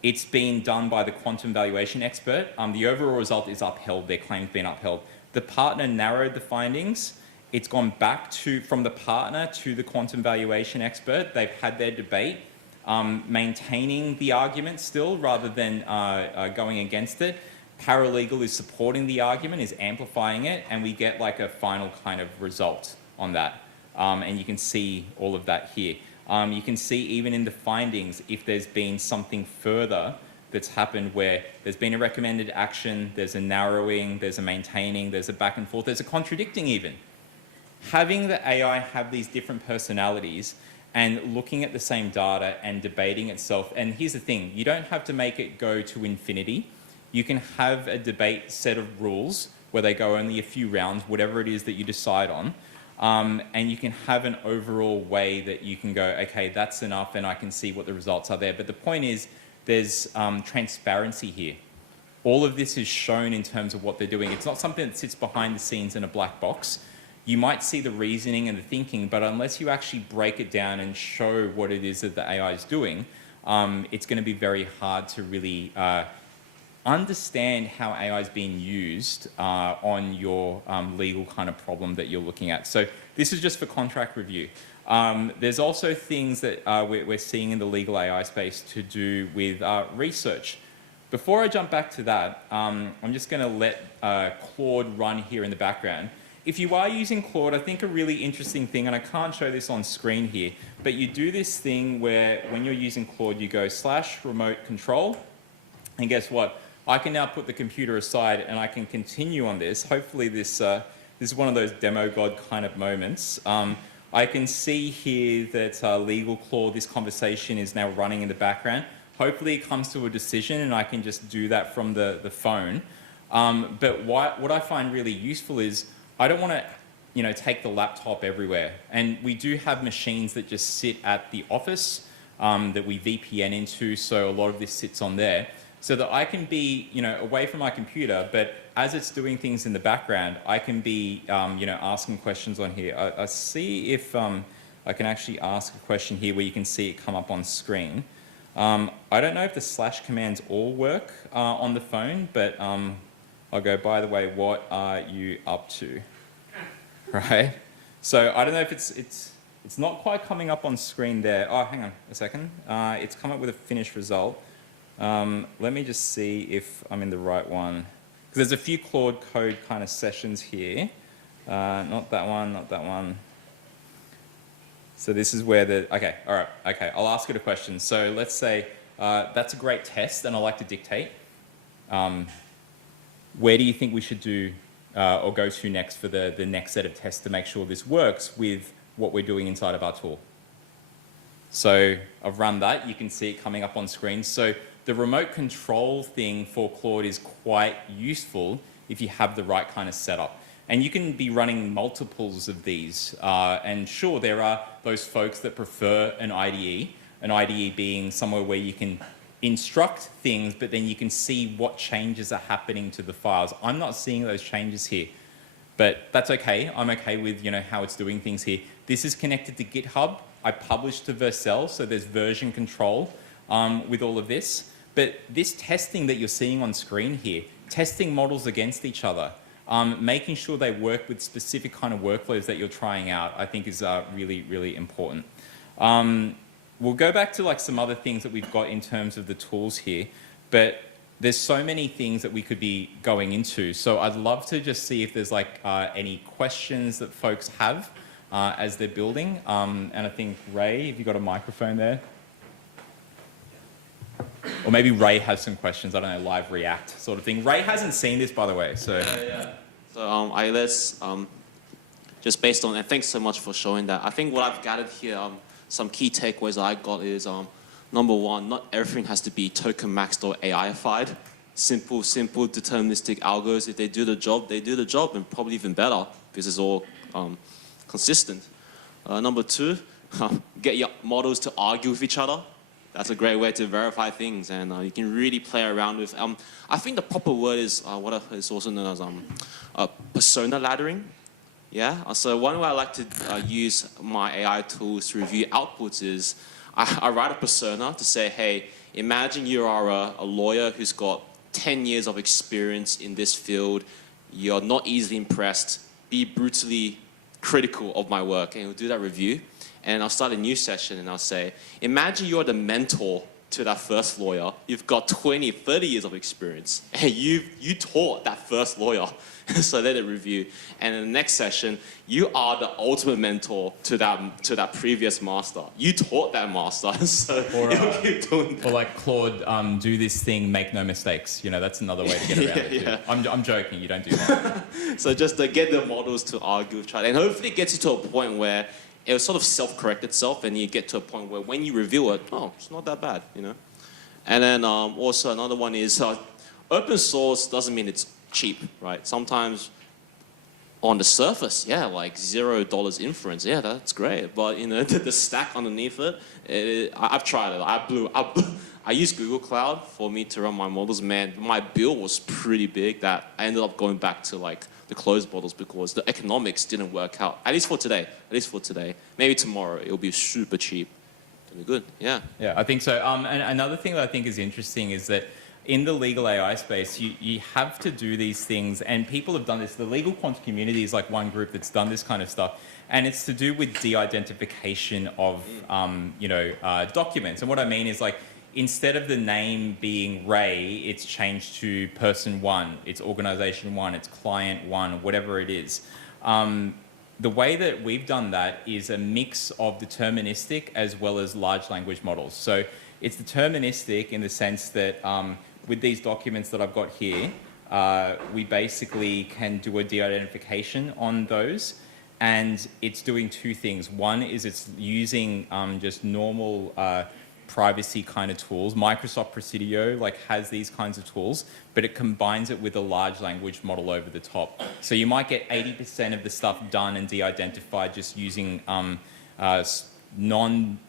It's been done by the quantum valuation expert. The overall result is upheld. Their claim's been upheld. The partner narrowed the findings. It's gone back from the partner to the quantum valuation expert. They've had their debate, maintaining the argument still rather than going against it. Paralegal is supporting the argument, is amplifying it, and we get like a final kind of result on that. And you can see all of that here. You can see even in the findings if there's been something further that's happened where there's been a recommended action, there's a narrowing, there's a maintaining, there's a back and forth, there's a contradicting even. Having the AI have these different personalities and looking at the same data and debating itself, and here's the thing, you don't have to make it go to infinity. You can have a debate set of rules where they go only a few rounds, whatever it is that you decide on. And you can have an overall way that you can go, okay, that's enough, and I can see what the results are there. But the point is, there's transparency here. All of this is shown in terms of what they're doing. It's not something that sits behind the scenes in a black box. You might see the reasoning and the thinking, but unless you actually break it down and show what it is that the AI is doing, it's going to be very hard to really understand how AI is being used on your legal kind of problem that you're looking at. So this is just for contract review. There's also things that we're seeing in the legal AI space to do with research. Before I jump back to that, I'm just going to let Claude run here in the background. If you are using Claude, I think a really interesting thing, and I can't show this on screen here, but you do this thing where when you're using Claude, you go /remote control, and guess what? I can now put the computer aside and I can continue on this. Hopefully this is one of those demo god kind of moments. I can see here that legal Claude, this conversation is now running in the background. Hopefully it comes to a decision and I can just do that from the phone. But what I find really useful is I don't want to take the laptop everywhere. And we do have machines that just sit at the office that we VPN into, so a lot of this sits on there. So that I can be, away from my computer, but as it's doing things in the background, I can be, asking questions on here. I see if I can actually ask a question here where you can see it come up on screen. I don't know if the / commands all work on the phone, but I'll go, by the way, what are you up to? Right? So I don't know if it's not quite coming up on screen there. Oh, hang on a second. It's come up with a finished result. Let me just see if I'm in the right one. Because there's a few Claude Code kind of sessions here. Not that one, not that one. So this is where okay, all right, okay, I'll ask it a question. So let's say that's a great test and I like to dictate. Where do you think we should do or go to next for the next set of tests to make sure this works with what we're doing inside of our tool? So I've run that, you can see it coming up on screen. So the remote control thing for Claude is quite useful if you have the right kind of setup. And you can be running multiples of these. And sure, there are those folks that prefer an IDE being somewhere where you can instruct things, but then you can see what changes are happening to the files. I'm not seeing those changes here, but that's okay. I'm okay with how it's doing things here. This is connected to GitHub. I published to Vercel, so there's version control with all of this. But this testing that you're seeing on screen here, testing models against each other, making sure they work with specific kind of workflows that you're trying out, I think is really, really important. We'll go back to like some other things that we've got in terms of the tools here, but there's so many things that we could be going into. So I'd love to just see if there's like any questions that folks have as they're building. And I think Ray, if you've got a microphone there. Or maybe Ray has some questions, I don't know, live react sort of thing. Ray hasn't seen this, by the way, so. Yeah. So just based on, and thanks so much for showing that. I think what I've gathered here, some key takeaways I got is, number one, not everything has to be token maxed or AI-ified. Simple, deterministic algos, if they do the job, they do the job, and probably even better, because it's all consistent. Number two, get your models to argue with each other. That's a great way to verify things, and you can really play around with. I think the proper word is what is also known as persona laddering. Yeah. So one way I like to use my AI tools to review outputs is I write a persona to say, hey, imagine you are a lawyer who's got 10 years of experience in this field. You're not easily impressed. Be brutally critical of my work, and we'll do that review. And I'll start a new session and I'll say, imagine you're the mentor to that first lawyer. You've got 20, 30 years of experience, and you taught that first lawyer. So let it review. And in the next session, you are the ultimate mentor to that previous master. You taught that master. So you'll keep doing that. Or like Claude, do this thing, make no mistakes. You know, that's another way to get around it too. Yeah. I'm joking, you don't do that. So just to get the models to argue with each other. And hopefully it gets you to a point where it will sort of self-correct itself, and you get to a point where when you review it, oh, it's not that bad, you know. And then also another one is open source doesn't mean it's cheap, right? Sometimes on the surface, yeah, like $0 inference, yeah, that's great. But you know, the stack underneath it, I've tried it. I use Google Cloud for me to run my models. Man, my bill was pretty big that I ended up going back to like the closed models because the economics didn't work out. At least for today. Maybe tomorrow it'll be super cheap. It'll be good. Yeah. Yeah, I think so. And another thing that I think is interesting is that in the legal AI space, you have to do these things, and people have done this. The LegalQuants community is like one group that's done this kind of stuff, and it's to do with de-identification of documents. And what I mean is like, instead of the name being Ray, it's changed to person one, it's organization one, it's client one, whatever it is. The way that we've done that is a mix of deterministic as well as large language models. So it's deterministic in the sense that with these documents that I've got here, we basically can do a de-identification on those. And it's doing two things. One is it's using just normal privacy kind of tools. Microsoft Presidio has these kinds of tools, but it combines it with a large language model over the top. So you might get 80% of the stuff done and de-identified just using non-random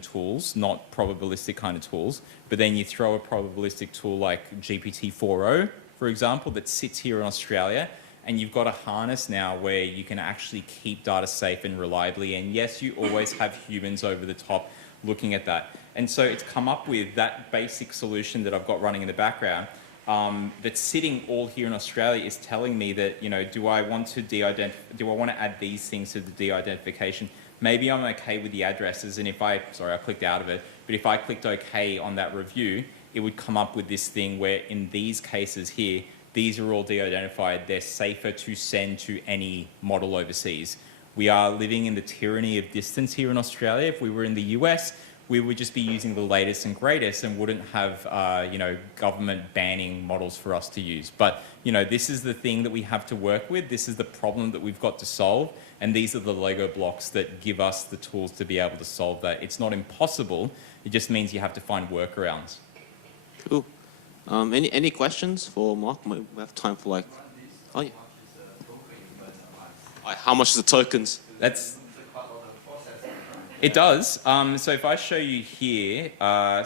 tools, not probabilistic kind of tools. But then you throw a probabilistic tool like GPT-4o, for example, that sits here in Australia, and you've got a harness now where you can actually keep data safe and reliably. And yes, you always have humans over the top looking at that. And so it's come up with that basic solution that I've got running in the background that's sitting all here in Australia is telling me that, do I want to add these things to the de-identification? Maybe I'm okay with the addresses, and I clicked out of it, but if I clicked OK on that review, it would come up with this thing where in these cases here, these are all de-identified. They're safer to send to any model overseas. We are living in the tyranny of distance here in Australia. If we were in the US, we would just be using the latest and greatest and wouldn't have, government banning models for us to use. But, this is the thing that we have to work with. This is the problem that we've got to solve. And these are the Lego blocks that give us the tools to be able to solve that. It's not impossible. It just means you have to find workarounds. Cool. Any questions for Mark? We have time for oh yeah. How much is the tokens? It does. So if I show you here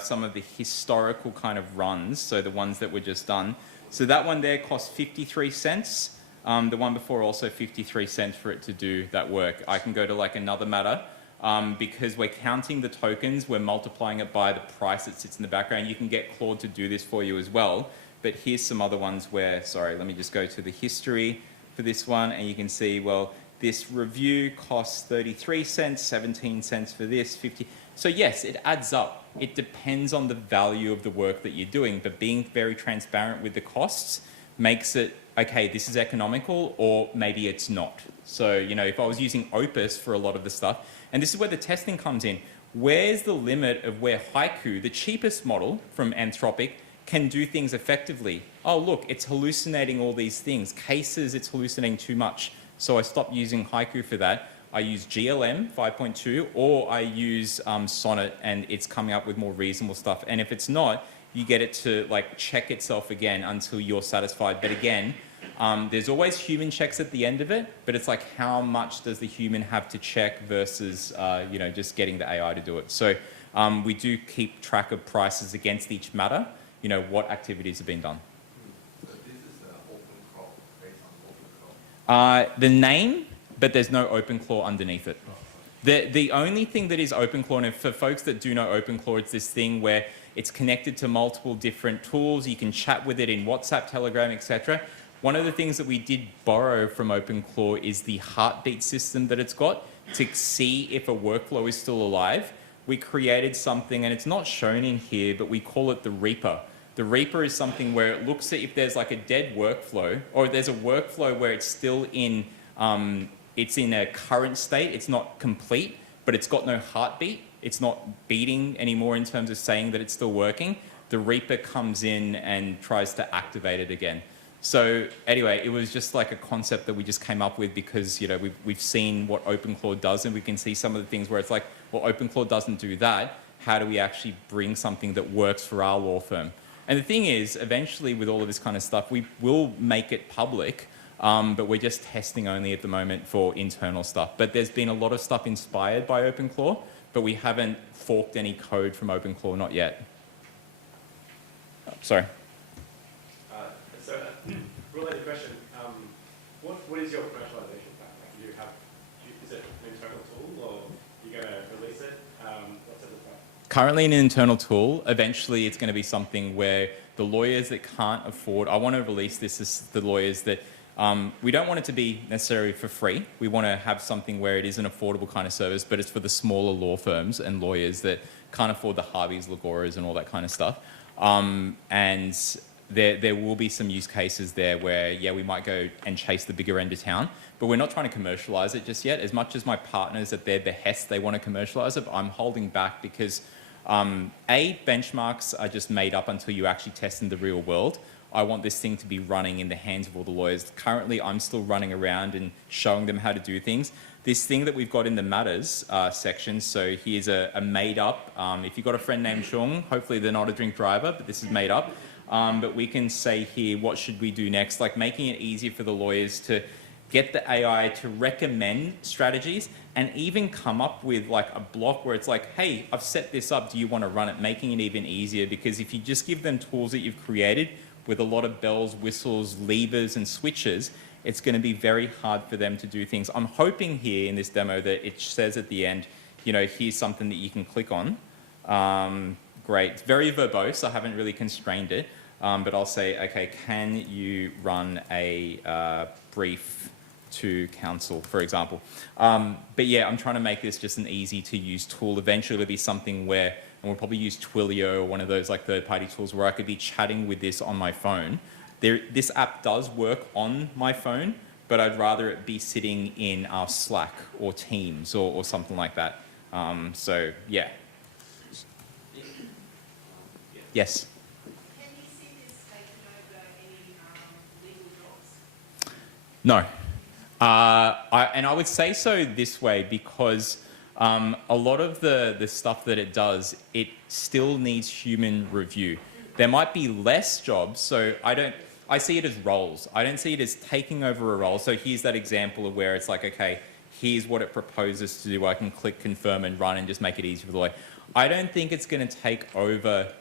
some of the historical kind of runs, so the ones that were just done. So that one there cost 53 cents. The one before also 53 cents for it to do that work. I can go to another matter. Because we're counting the tokens, we're multiplying it by the price that sits in the background. You can get Claude to do this for you as well. but here's some other ones where, sorry, let me just go to the history for this one, and you can see, well, this review costs 33 cents, 17 cents for this, 50. So yes, it adds up. It depends on the value of the work that you're doing, but being very transparent with the costs makes it, okay, this is economical, or maybe it's not. So, you know, if I was using Opus for a lot of the stuff, and this is where the testing comes in, where's the limit of where Haiku, the cheapest model from Anthropic, can do things effectively? Oh, look, it's hallucinating all these things. Cases, it's hallucinating too much. So I stopped using Haiku for that. I use GLM 5.2, or I use Sonnet, and it's coming up with more reasonable stuff. And if it's not, you get it to like check itself again until you're satisfied. But again, there's always human checks at the end of it, but it's like how much does the human have to check versus you know, just getting the AI to do it. So we do keep track of prices against each matter, you know, what activities have been done. So this is OpenClaw, based on OpenClaw. The name, but there's no OpenClaw underneath it. The only thing that is OpenClaw, and for folks that do know OpenClaw, it's this thing where it's connected to multiple different tools. You can chat with it in WhatsApp, Telegram, etc. One of the things that we did borrow from OpenClaw is the heartbeat system that it's got to see if a workflow is still alive. We created something, and it's not shown in here, but we call it the Reaper. The Reaper is something where it looks at if there's like a dead workflow, or there's a workflow where it's still in a current state, it's not complete, but it's got no heartbeat. It's not beating anymore in terms of saying that it's still working. The Reaper comes in and tries to activate it again. So anyway, it was just like a concept that we just came up with because, you know, we've seen what OpenClaw does, and we can see some of the things where it's like, well, OpenClaw doesn't do that. How do we actually bring something that works for our law firm? And the thing is, eventually with all of this kind of stuff, we will make it public, but we're just testing only at the moment for internal stuff. But there's been a lot of stuff inspired by OpenClaw, but we haven't forked any code from OpenClaw, not yet. Oh, sorry. So, related question, what is your commercialization plan? Like, is it an internal tool, or are you going to release it? What's it look like? Currently an internal tool. Eventually it's going to be something where the lawyers that can't afford, I want to release this as the lawyers that, we don't want it to be necessarily for free. We want to have something where it is an affordable kind of service, but it's for the smaller law firms and lawyers that can't afford the Harveys, Lagoras and all that kind of stuff. And there will be some use cases there where, yeah, we might go and chase the bigger end of town, but we're not trying to commercialize it just yet. As much as my partners at their behest, they want to commercialize it, but I'm holding back because benchmarks are just made up until you actually test in the real world. I want this thing to be running in the hands of all the lawyers. Currently, I'm still running around and showing them how to do things. This thing that we've got in the matters section, so here's a made up, if you've got a friend named Chung, hopefully they're not a drink driver, but this is made up. But we can say here, what should we do next? Like making it easier for the lawyers to get the AI to recommend strategies and even come up with like a block where it's like, hey, I've set this up, do you want to run it? Making it even easier, because if you just give them tools that you've created with a lot of bells, whistles, levers and switches, it's going to be very hard for them to do things. I'm hoping here in this demo that it says at the end, you know, here's something that you can click on. Great. It's very verbose. I haven't really constrained it. But I'll say, okay, can you run a brief to counsel, for example? But yeah, I'm trying to make this just an easy to use tool. Eventually it'll be something where, and we'll probably use Twilio or one of those like third-party tools where I could be chatting with this on my phone. This app does work on my phone, but I'd rather it be sitting in our Slack or Teams or something like that. So yeah. Yes? Can you see this taking over any legal jobs? No. And I would say so this way because a lot of the stuff that it does, it still needs human review. There might be less jobs, so I see it as roles. I don't see it as taking over a role. So here's that example of where it's like, okay, here's what it proposes to do. I can click confirm and run and just make it easy for the lawyer. I don't think it's going to take over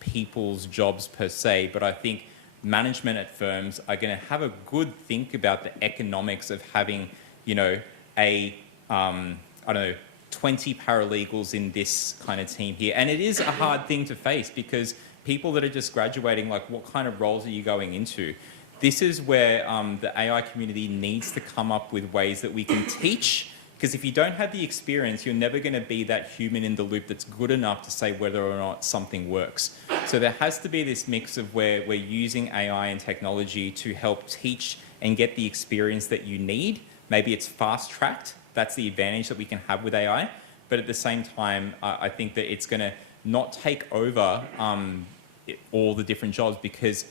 people's jobs per se, but I think management at firms are going to have a good think about the economics of having, you know, I don't know, 20 paralegals in this kind of team here. And it is a hard thing to face because people that are just graduating, like what kind of roles are you going into? This is where the AI community needs to come up with ways that we can teach, because if you don't have the experience, you're never going to be that human in the loop that's good enough to say whether or not something works. So there has to be this mix of where we're using AI and technology to help teach and get the experience that you need. Maybe it's fast-tracked. That's the advantage that we can have with AI. But at the same time, I think that it's going to not take over all the different jobs, because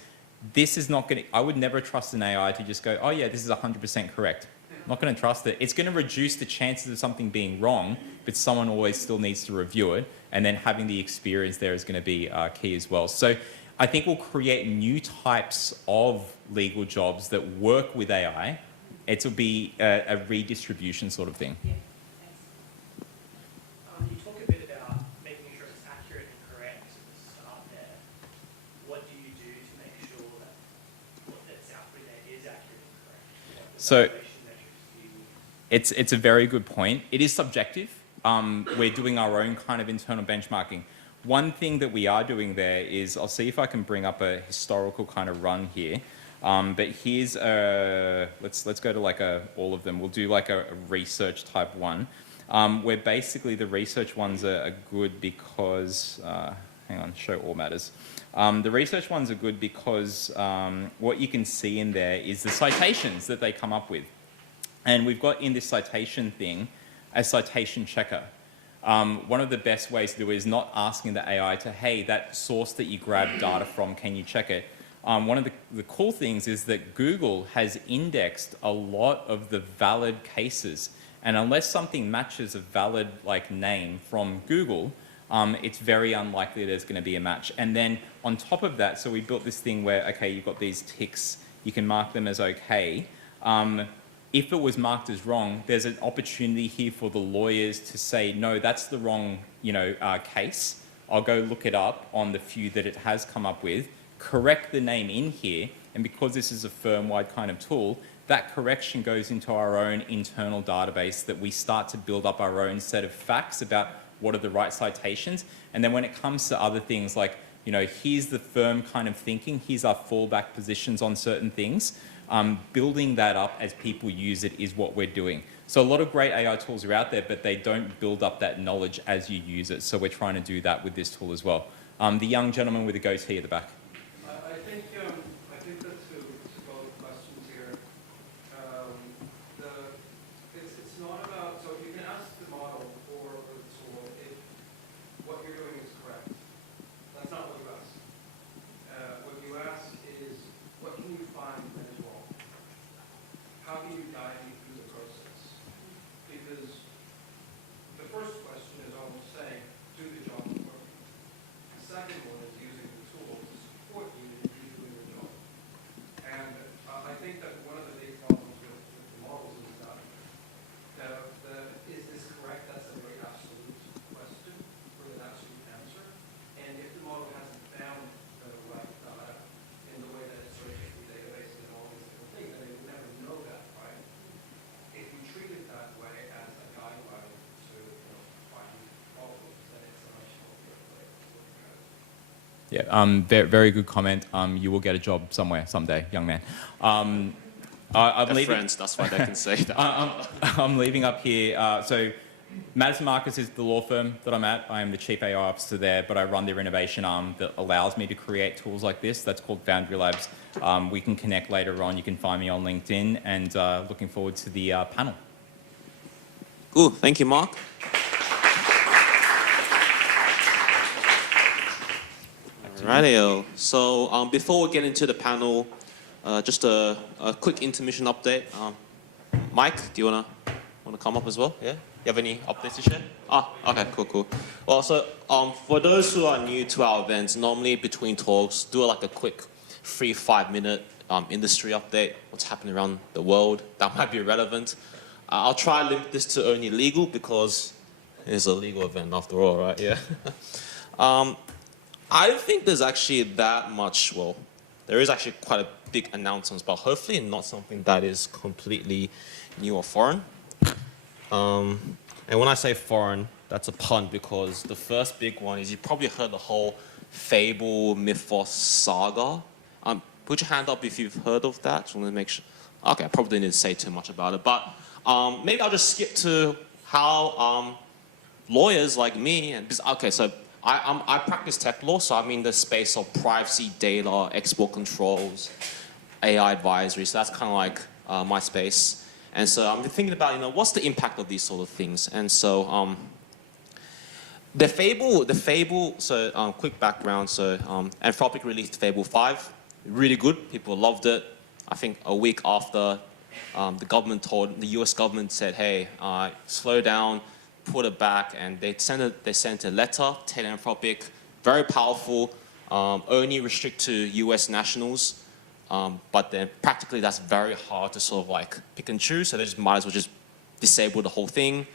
this is not going to... I would never trust an AI to just go, oh yeah, this is 100% correct. I'm not going to trust it. It's going to reduce the chances of something being wrong, but someone always still needs to review it. And then having the experience there is going to be key as well. So I think we'll create new types of legal jobs that work with AI. It will be a redistribution sort of thing. Yeah, thanks. You talk a bit about making sure it's accurate and correct at the start there. What do you do to make sure that what that's output there is accurate and correct? So it's a very good point. It is subjective. We're doing our own kind of internal benchmarking. One thing that we are doing there is, I'll see if I can bring up a historical kind of run here. But here's let's go to like all of them. We'll do like a research type one, where basically the research ones are good because, hang on, show all matters. The research ones are good because what you can see in there is the citations that they come up with. And we've got in this citation thing a citation checker. One of the best ways to do it is not asking the AI to, hey, that source that you grabbed data from, can you check it? One of the cool things is that Google has indexed a lot of the valid cases. And unless something matches a valid name from Google, it's very unlikely there's going to be a match. And then on top of that, so we built this thing where, okay, you've got these ticks, you can mark them as okay. If it was marked as wrong, there's an opportunity here for the lawyers to say, no, that's the wrong case. I'll go look it up on the few that it has come up with, correct the name in here, and because this is a firm-wide kind of tool, that correction goes into our own internal database that we start to build up our own set of facts about what are the right citations. And then when it comes to other things like, here's the firm kind of thinking, here's our fallback positions on certain things, building that up as people use it is what we're doing. So a lot of great AI tools are out there, but they don't build up that knowledge as you use it. So we're trying to do that with this tool as well. The young gentleman with the goatee at the back. I think that to go with questions here, it's not about, so you can ask the model or the tool if what you're doing is correct. That's not what you ask. What you ask is, what can you find that is wrong? How do you guide me through the process? Because the first question is almost saying, do the job for me. The second one is using the tool to support you in doing your job. And I think that one of the big problems with the models is that is this correct? That's a very absolute question with an absolute answer. And if the model hasn't found the right data in the way that it's searching through databases and all these different things, then they would never know that, right? If we treat it that way as a guideline to find problems, then it's a much healthier way of looking at it. Yeah, very good comment. You will get a job somewhere someday, young man. I'm leaving. Friends, that's why they can say that. I'm leaving up here. So Madison Marcus is the law firm that I'm at. I'm the chief AI officer there, but I run their innovation arm that allows me to create tools like this. That's called Foundry Labs. We can connect later on. You can find me on LinkedIn, and looking forward to the panel. Cool. Thank you, Mark. Rightio. So before we get into the panel, just a quick intermission update. Mike, do you wanna come up as well? Yeah. You have any updates to share? Okay, cool. Well, so for those who are new to our events, normally between talks, do like a quick 3-5 minute industry update. What's happening around the world that might be relevant. I'll try to limit this to only legal because it's a legal event after all, right? Yeah. I don't think there's actually that much, well, there is actually quite a big announcements, but hopefully not something that is completely new or foreign. And when I say foreign, that's a pun because the first big one is you probably heard the whole Fable Mythos Saga. Put your hand up if you've heard of that. Just want to make sure. Okay, I probably didn't say too much about it, but maybe I'll just skip to how lawyers like me, and okay, so I practice tech law, so I'm in the space of privacy, data, export controls, AI advisory, so that's kind of like my space. And so I'm thinking about, you know, what's the impact of these sort of things? And so the Fable, so quick background, so Anthropic released Fable 5, really good, people loved it. I think a week after the US government said, hey, slow down, put it back, and they sent a letter telling Anthropic, very powerful, only restrict to US nationals, but then practically that's very hard to sort of like pick and choose, so they just might as well just disable the whole thing.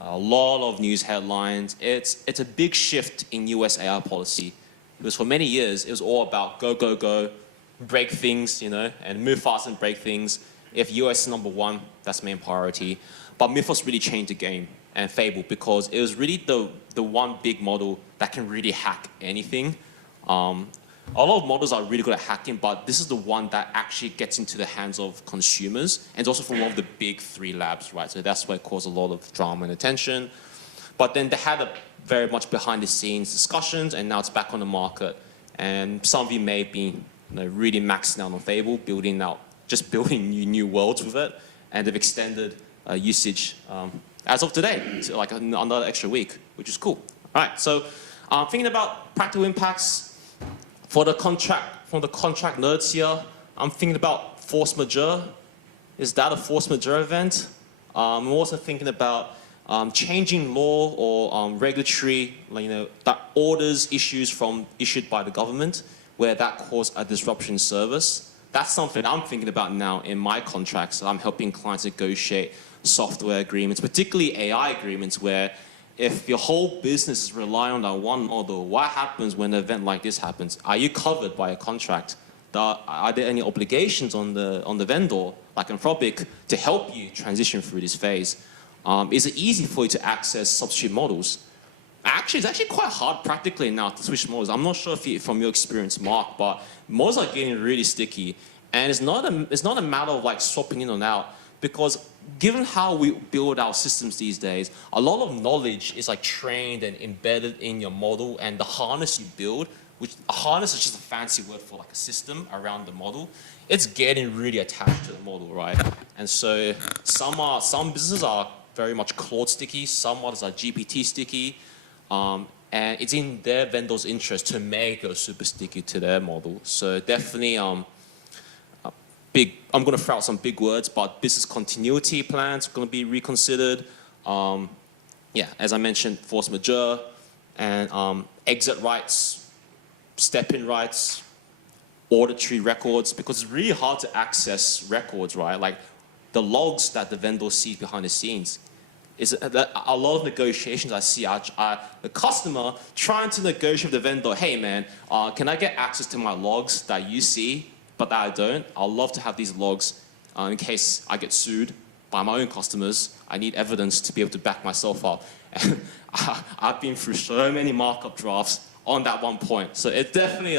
A lot of news headlines. It's a big shift in US AI policy, because for many years it was all about go, go, go, break things, you know, and move fast and break things. If US is #1, that's main priority. But Mythos really changed the game, and Fable, because it was really the one big model that can really hack anything. A lot of models are really good at hacking, but this is the one that actually gets into the hands of consumers, and it's also from one of the big 3 labs, right? So that's why it caused a lot of drama and attention. But then they had a very much behind the scenes discussions, and now it's back on the market. And some of you may be really maxing out on Fable, building new worlds with it, and they've extended usage as of today, to like another extra week, which is cool. All right, so thinking about practical impacts for the contract nerds here, I'm thinking about force majeure. Is that a force majeure event? I'm also thinking about changing law or regulatory, that orders issued by the government, where that caused a disruption in service. That's something I'm thinking about now in my contracts. So I'm helping clients negotiate software agreements, particularly AI agreements, where if your whole business is relying on that one model, what happens when an event like this happens? Are you covered by a contract? Are there any obligations on the vendor, like Anthropic, to help you transition through this phase? Is it easy for you to access substitute models? Actually, it's actually quite hard practically now to switch models. I'm not sure if from your experience, Mark, but models are getting really sticky. And it's not a matter of like swapping in and out, because given how we build our systems these days, a lot of knowledge is like trained and embedded in your model, and the harness you build, which a harness is just a fancy word for like a system around the model, it's getting really attached to the model, right? And so some businesses are very much Claude sticky, some models are GPT sticky, and it's in their vendor's interest to make it super sticky to their model. So definitely, I'm going to throw out some big words, but business continuity plans are going to be reconsidered. Yeah, as I mentioned, force majeure and exit rights, step-in rights, auditory records, because it's really hard to access records, right? Like the logs that the vendor sees behind the scenes. Is that a lot of negotiations I see the customer trying to negotiate with the vendor, hey man, can I get access to my logs that you see, but that I don't? I'd love to have these logs in case I get sued by my own customers. I need evidence to be able to back myself up. And I've been through so many markup drafts on that one point. So it definitely,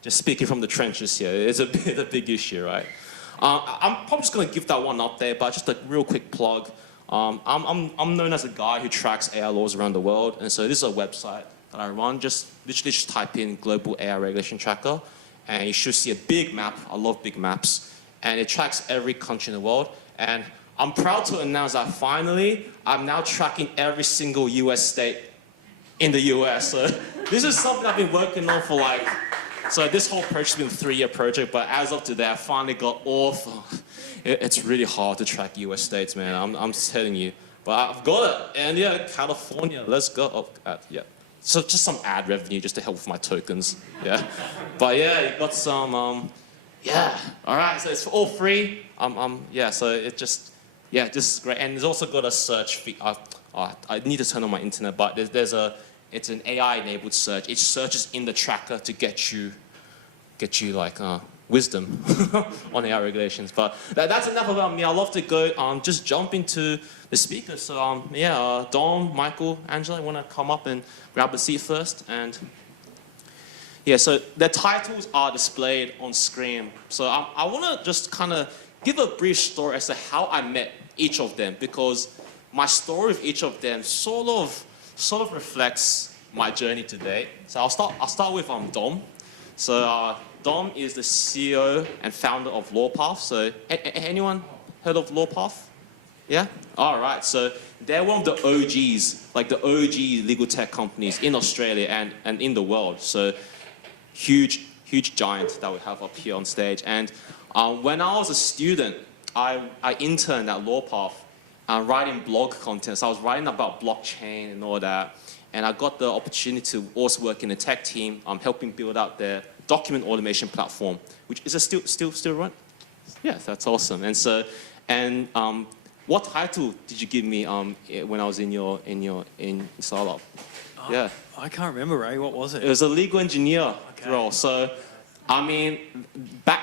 just speaking from the trenches here, it's a big issue, right? I'm probably just going to give that one up there, but just a real quick plug. I'm known as a guy who tracks AI laws around the world, and so this is a website that I run. Just literally just type in Global AI Regulation Tracker, and you should see a big map. I love big maps, and it tracks every country in the world. And I'm proud to announce that finally, I'm now tracking every single US state in the US. So this is something I've been working on for so this whole project has been a 3-year project, but as of today, I finally got all. It's really hard to track US states, man. I'm telling you. But I've got it. And yeah, California, let's go. Oh, yeah. So just some ad revenue just to help with my tokens. Yeah. But yeah, you got some, yeah. All right, so it's all free. Yeah, so it just, yeah, this is great. And there's also got a search feed. I need to turn on my internet, but it's an AI-enabled search. It searches in the tracker to get you like wisdom on AI regulations. But that's enough about me. I'd love to go just jump into the speakers. So yeah, Dom, Michael, Angela, want to come up and grab a seat first? And Yeah, so the titles are displayed on screen. So I want to just kind of give a brief story as to how I met each of them, because my story of each of them sort of reflects my journey today. So I'll start with Dom. So Dom is the CEO and founder of Lawpath. So anyone heard of Lawpath? Yeah? All right. So they're one of the OGs, like the OG legal tech companies in Australia and in the world. So huge giant that we have up here on stage. And when I was a student, I interned at Lawpath writing blog content. So I was writing about blockchain and all that. And I got the opportunity to also work in the tech team, helping build out their document automation platform, which is still run. Yeah, that's awesome. And so, what title did you give me when I was in startup? Oh, Yeah, I can't remember, Ray. What was it? it was a legal engineer Okay. role. So, I mean,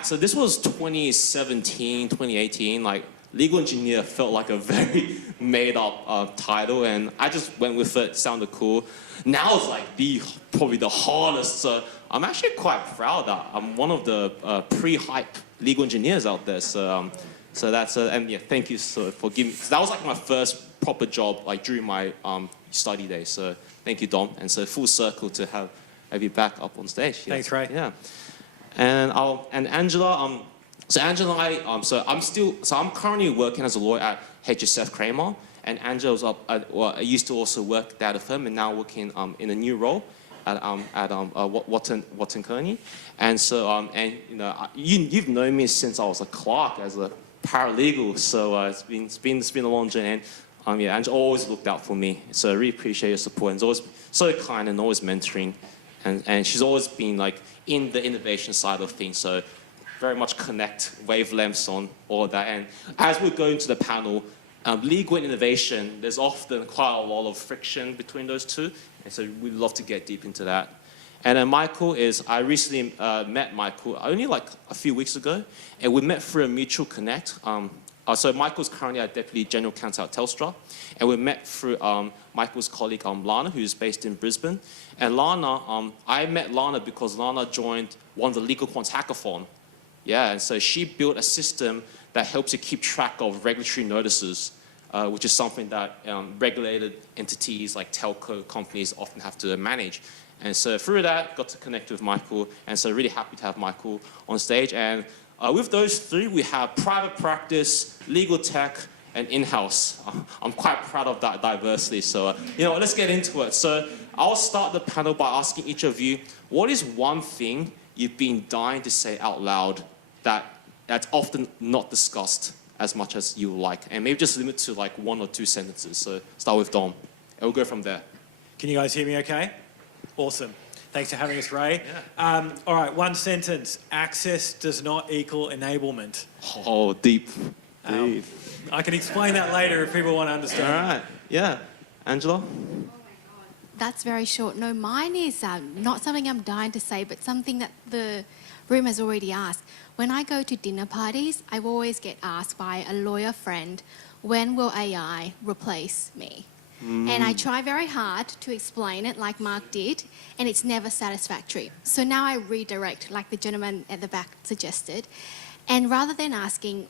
so this was 2017, 2018. Like, legal engineer felt like a very made up title, and I just went with it. It sounded cool. Now it's like probably the hardest. So I'm actually quite proud that I'm one of the pre-hype legal engineers out there. So that's and yeah, thank you for giving me. That was like my first proper job, like during my study days. So thank you, Dom. And so full circle to have you back up on stage. Yes. Thanks, Ray. Yeah. And Angela. So Angela and I, I'm currently working as a lawyer at HSF Kramer, and Angela I used to also work at a firm, and now working in a new role at Wotton Kearney. And so and you know you've known me since I was a clerk as a paralegal, so it's been a long journey. And yeah, Angela always looked out for me, so I really appreciate your support. And it's always so kind and always mentoring, and she's always been like in the innovation side of things. So very much connect wavelengths on all that. And as we go into the panel, legal and innovation, there's often quite a lot of friction between those two. And so we'd love to get deep into that. And then I recently met Michael only like a few weeks ago, and we met through a mutual connect. So Michael's currently our Deputy General Counsel at Telstra, and we met through Michael's colleague Lana, who's based in Brisbane. And Lana, I met Lana because Lana joined one of the LegalQuants hackathon. Yeah, and so she built a system that helps you keep track of regulatory notices, which is something that regulated entities like telco companies often have to manage. And so through that, got to connect with Michael, and so really happy to have Michael on stage. And with those three, we have private practice, legal tech, and in-house. I'm quite proud of that diversity. So, let's get into it. So I'll start the panel by asking each of you, what is one thing you've been dying to say out loud that's often not discussed as much as you would like? And maybe just limit to like 1 or 2 sentences. So start with Dom, and we'll go from there. Can you guys hear me okay? Awesome. Thanks for having us, Ray. Yeah. All right, one sentence. Access does not equal enablement. Oh, deep. I can explain that later if people want to understand. All right. Yeah. Angela? That's very short. No, mine is not something I'm dying to say, but something that the room has already asked. When I go to dinner parties, I always get asked by a lawyer friend, when will AI replace me? And I try very hard to explain it like Mark did, and it's never satisfactory. So now I redirect, like the gentleman at the back suggested, and rather than asking,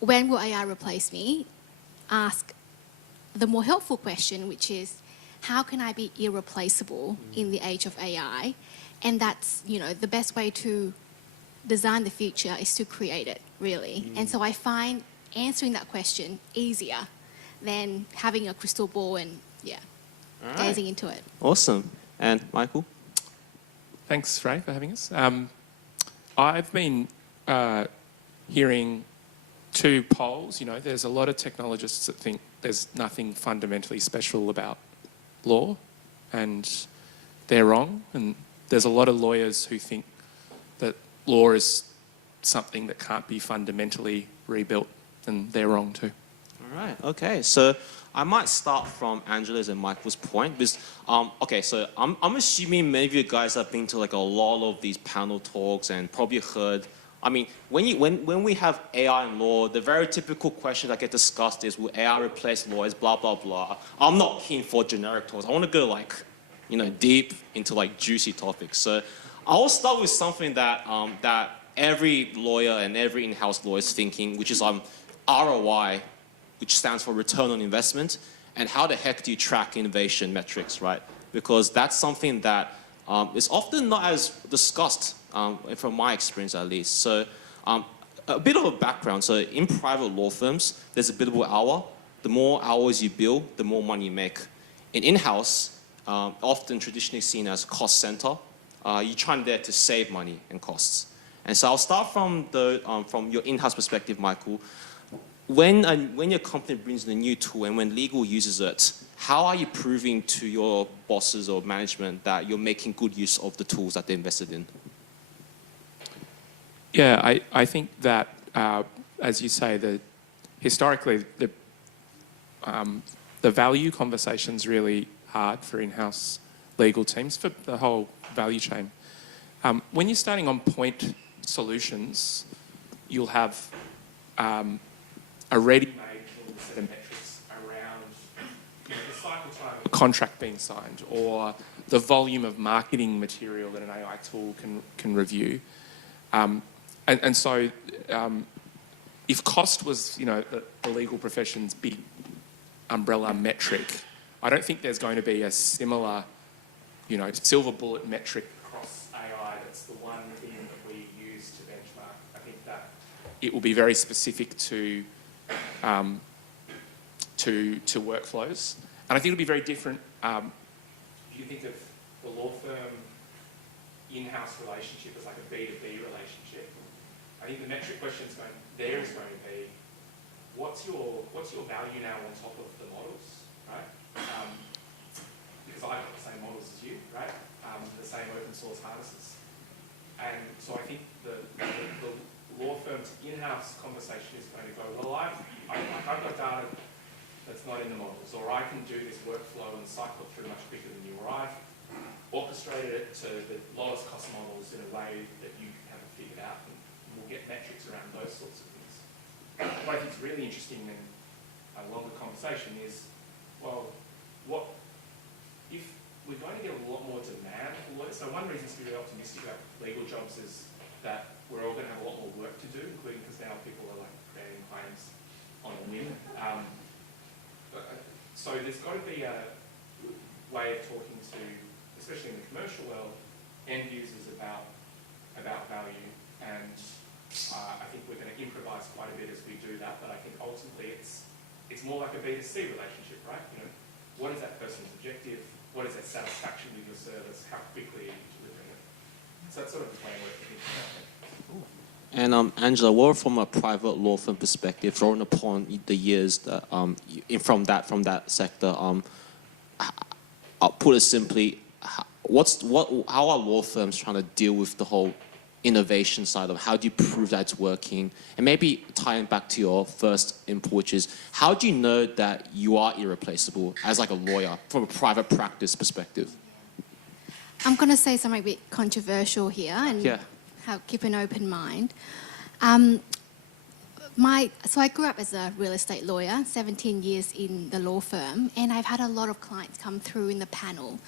when will AI replace me, ask the more helpful question, which is, how can I be irreplaceable in the age of AI? And that's, the best way to design the future is to create it, really. And so I find answering that question easier than having a crystal ball and, gazing into it. Awesome. And Michael? Thanks, Ray, for having us. I've been hearing 2 polls. There's a lot of technologists that think there's nothing fundamentally special about law, and they're wrong. And there's a lot of lawyers who think that law is something that can't be fundamentally rebuilt, and they're wrong too. All right. Okay. So I might start from Angela's and Michael's point, because so I'm assuming many of you guys have been to like a lot of these panel talks and probably heard. I mean, when we have AI and law, the very typical question that gets discussed is, will AI replace lawyers, blah, blah, blah. I'm not keen for generic talks. I want to go deep into juicy topics. So I'll start with something that that every lawyer and every in-house lawyer is thinking, which is ROI, which stands for return on investment, and how the heck do you track innovation metrics, right? Because that's something that is often not as discussed, from my experience at least. So a bit of a background. So in private law firms, there's a billable hour. The more hours you bill, the more money you make. In-house, often traditionally seen as cost center, you're trying there to save money and costs. And so I'll start from your in-house perspective, Michael. When your company brings in a new tool and when legal uses it, how are you proving to your bosses or management that you're making good use of the tools that they invested in? Yeah, I think that, as you say, historically, the value conversation's really hard for in-house legal teams, for the whole value chain. When you're starting on point solutions, you'll have a ready-made set of metrics around the cycle time of a contract being signed or the volume of marketing material that an AI tool can review. And so if cost was, the legal profession's big umbrella metric, I don't think there's going to be a similar, silver bullet metric across AI that's the one thing that we use to benchmark. I think that it will be very specific to workflows. And I think it'll be very different if you think of the law firm in-house relationship as like a B2B relationship. I think the metric question is going to be, what's your value now on top of the models, right? Because I've got the same models as you, right? The same open source harnesses. And so I think the law firm's in-house conversation is going to go, well, I've got data that's not in the models, or I can do this workflow and cycle it through much quicker than you, or I've orchestrated it to the lowest cost models in a way that you haven't figured out, and we'll get metrics around those sorts of things. What I think is really interesting in a longer conversation is, well, what if we're going to get a lot more demand for lawyers? So one reason to be really optimistic about legal jobs is that we're all going to have a lot more work to do, including because now people are like creating claims on a whim. So there's got to be a way of talking to, especially in the commercial world, end users about value. And I think we're going to improvise quite a bit as we do that. But I think ultimately it's more like a B2C relationship, right? What is that person's objective? What is their satisfaction with your service? How quickly are you delivering it? So that's sort of the framework for thinking about it. And Angela, what from a private law firm perspective, drawing upon the years that from that sector, I'll put it simply, how are law firms trying to deal with the whole innovation side of how do you prove that it's working? And maybe tying back to your first input, which is how do you know that you are irreplaceable as like a lawyer from a private practice perspective? I'm going to say something a bit controversial here and keep an open mind. So I grew up as a real estate lawyer, 17 years in the law firm, and I've had a lot of clients come through in the panel.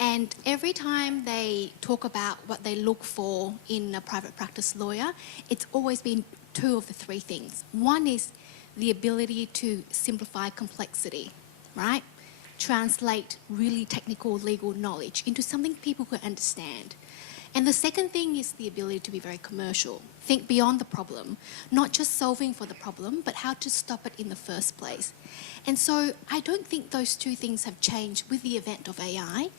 And every time they talk about what they look for in a private practice lawyer, it's always been two of the three things. One is the ability to simplify complexity, right? Translate really technical legal knowledge into something people can understand. And the second thing is the ability to be very commercial. Think beyond the problem, not just solving for the problem, but how to stop it in the first place. And so I don't think those two things have changed with the advent of AI.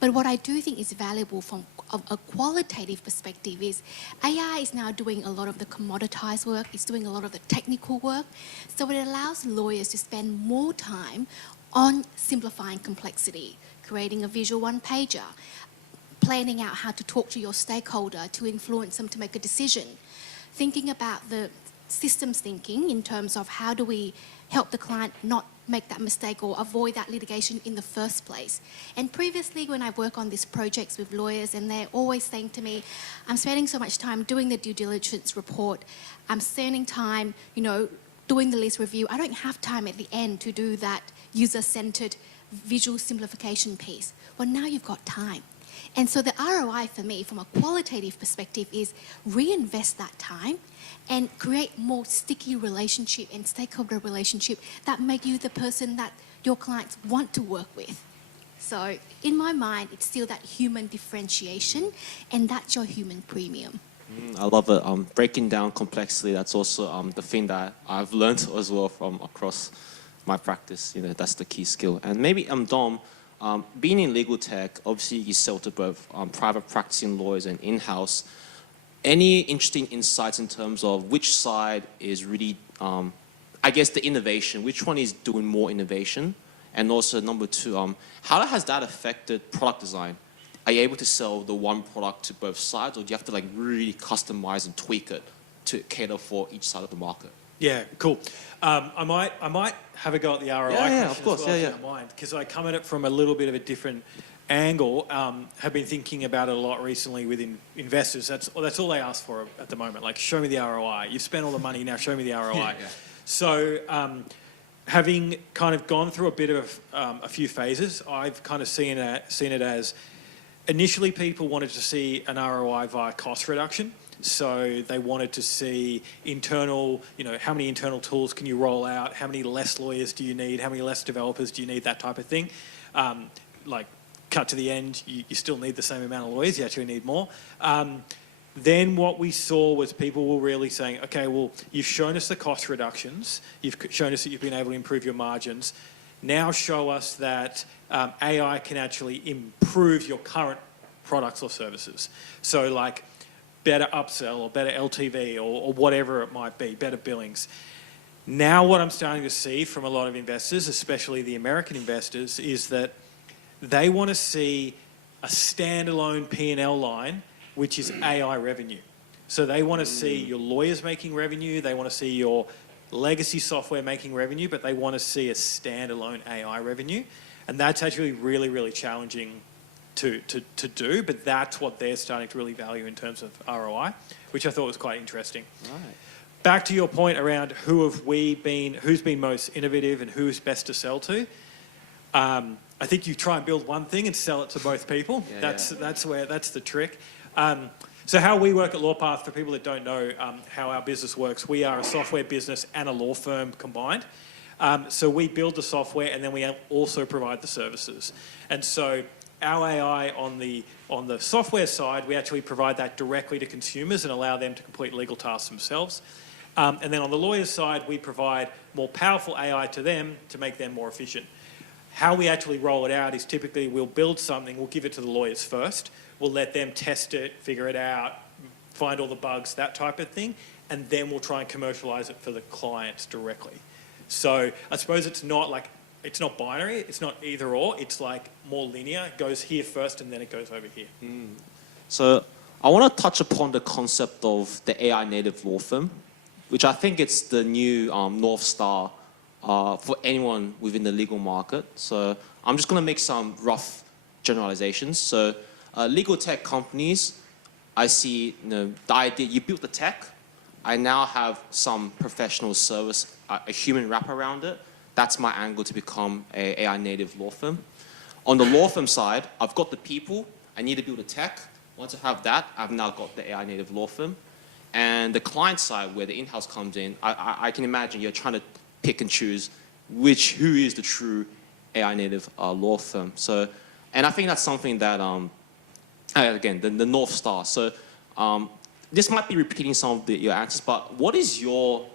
But what I do think is valuable from a qualitative perspective is AI is now doing a lot of the commoditized work. It's doing a lot of the technical work. So it allows lawyers to spend more time on simplifying complexity, creating a visual one-pager, planning out how to talk to your stakeholder to influence them to make a decision, thinking about the systems thinking in terms of how do we help the client not make that mistake or avoid that litigation in the first place. And previously when I work on these projects with lawyers and they're always saying to me, I'm spending so much time doing the due diligence report, I'm spending time, doing the lease review, I don't have time at the end to do that user-centered visual simplification piece. Well, now you've got time. And so the ROI for me, from a qualitative perspective, is reinvest that time and create more sticky relationship and stakeholder relationship that make you the person that your clients want to work with. So in my mind, it's still that human differentiation, and that's your human premium. I love it. Breaking down complexity, that's also the thing that I've learned as well from across my practice. That's the key skill. And maybe, Dom, being in legal tech, obviously you sell to both private practicing lawyers and in-house. Any interesting insights in terms of which side is really, I guess, the innovation? Which one is doing more innovation? And also, number two, how has that affected product design? Are you able to sell the one product to both sides, or do you have to really customize and tweak it to cater for each side of the market? Yeah, cool. I might have a go at the ROI question of course, as well, if you don't mind, because I come at it from a little bit of a different angle. Have been thinking about it a lot recently with investors. That's all they ask for at the moment. Like, show me the ROI. You've spent all the money, now show me the ROI. So, having kind of gone through a bit of a few phases, I've kind of seen it as initially people wanted to see an ROI via cost reduction. So they wanted to see internal, how many internal tools can you roll out? How many less lawyers do you need? How many less developers do you need? That type of thing. Cut to the end, you still need the same amount of lawyers. You actually need more. Then what we saw was people were really saying, okay, well, you've shown us the cost reductions. You've shown us that you've been able to improve your margins. Now show us that AI can actually improve your current products or services. So like better upsell or better LTV or whatever it might be, better billings. Now what I'm starting to see from a lot of investors, especially the American investors, is that they want to see a standalone P&L line, which is AI revenue. So they want to see your lawyers making revenue, they want to see your legacy software making revenue, but they want to see a standalone AI revenue. And that's actually really, really challenging to do, but that's what they're starting to really value in terms of ROI, which I thought was quite interesting. Right. Back to your point around who's been most innovative and who's best to sell to. I think you try and build one thing and sell it to both people. That's the trick. So how we work at Lawpath, for people that don't know how our business works, we are a software business and a law firm combined. So we build the software and then we also provide the services. And so our AI on the software side, we actually provide that directly to consumers and allow them to complete legal tasks themselves. And then on the lawyer's side, we provide more powerful AI to them to make them more efficient. How we actually roll it out is typically we'll build something, we'll give it to the lawyers first, we'll let them test it, figure it out, find all the bugs, that type of thing, and then we'll try and commercialize it for the clients directly. So I suppose it's not binary, it's not either or, it's like more linear. It goes here first and then it goes over here. So I want to touch upon the concept of the AI native law firm, which I think it's the new North Star for anyone within the legal market. So I'm just going to make some rough generalizations. So legal tech companies, I see the idea, you built the tech, I now have some professional service, a human wrap around it. That's my angle to become an AI native law firm. On the law firm side, I've got the people, I need to build a tech. Once I have that, I've now got the AI native law firm. And the client side, where the in-house comes in, I can imagine you're trying to pick and choose who is the true AI native law firm. So, and I think that's something that, again, the North Star. So this might be repeating some of your answers, but what is your,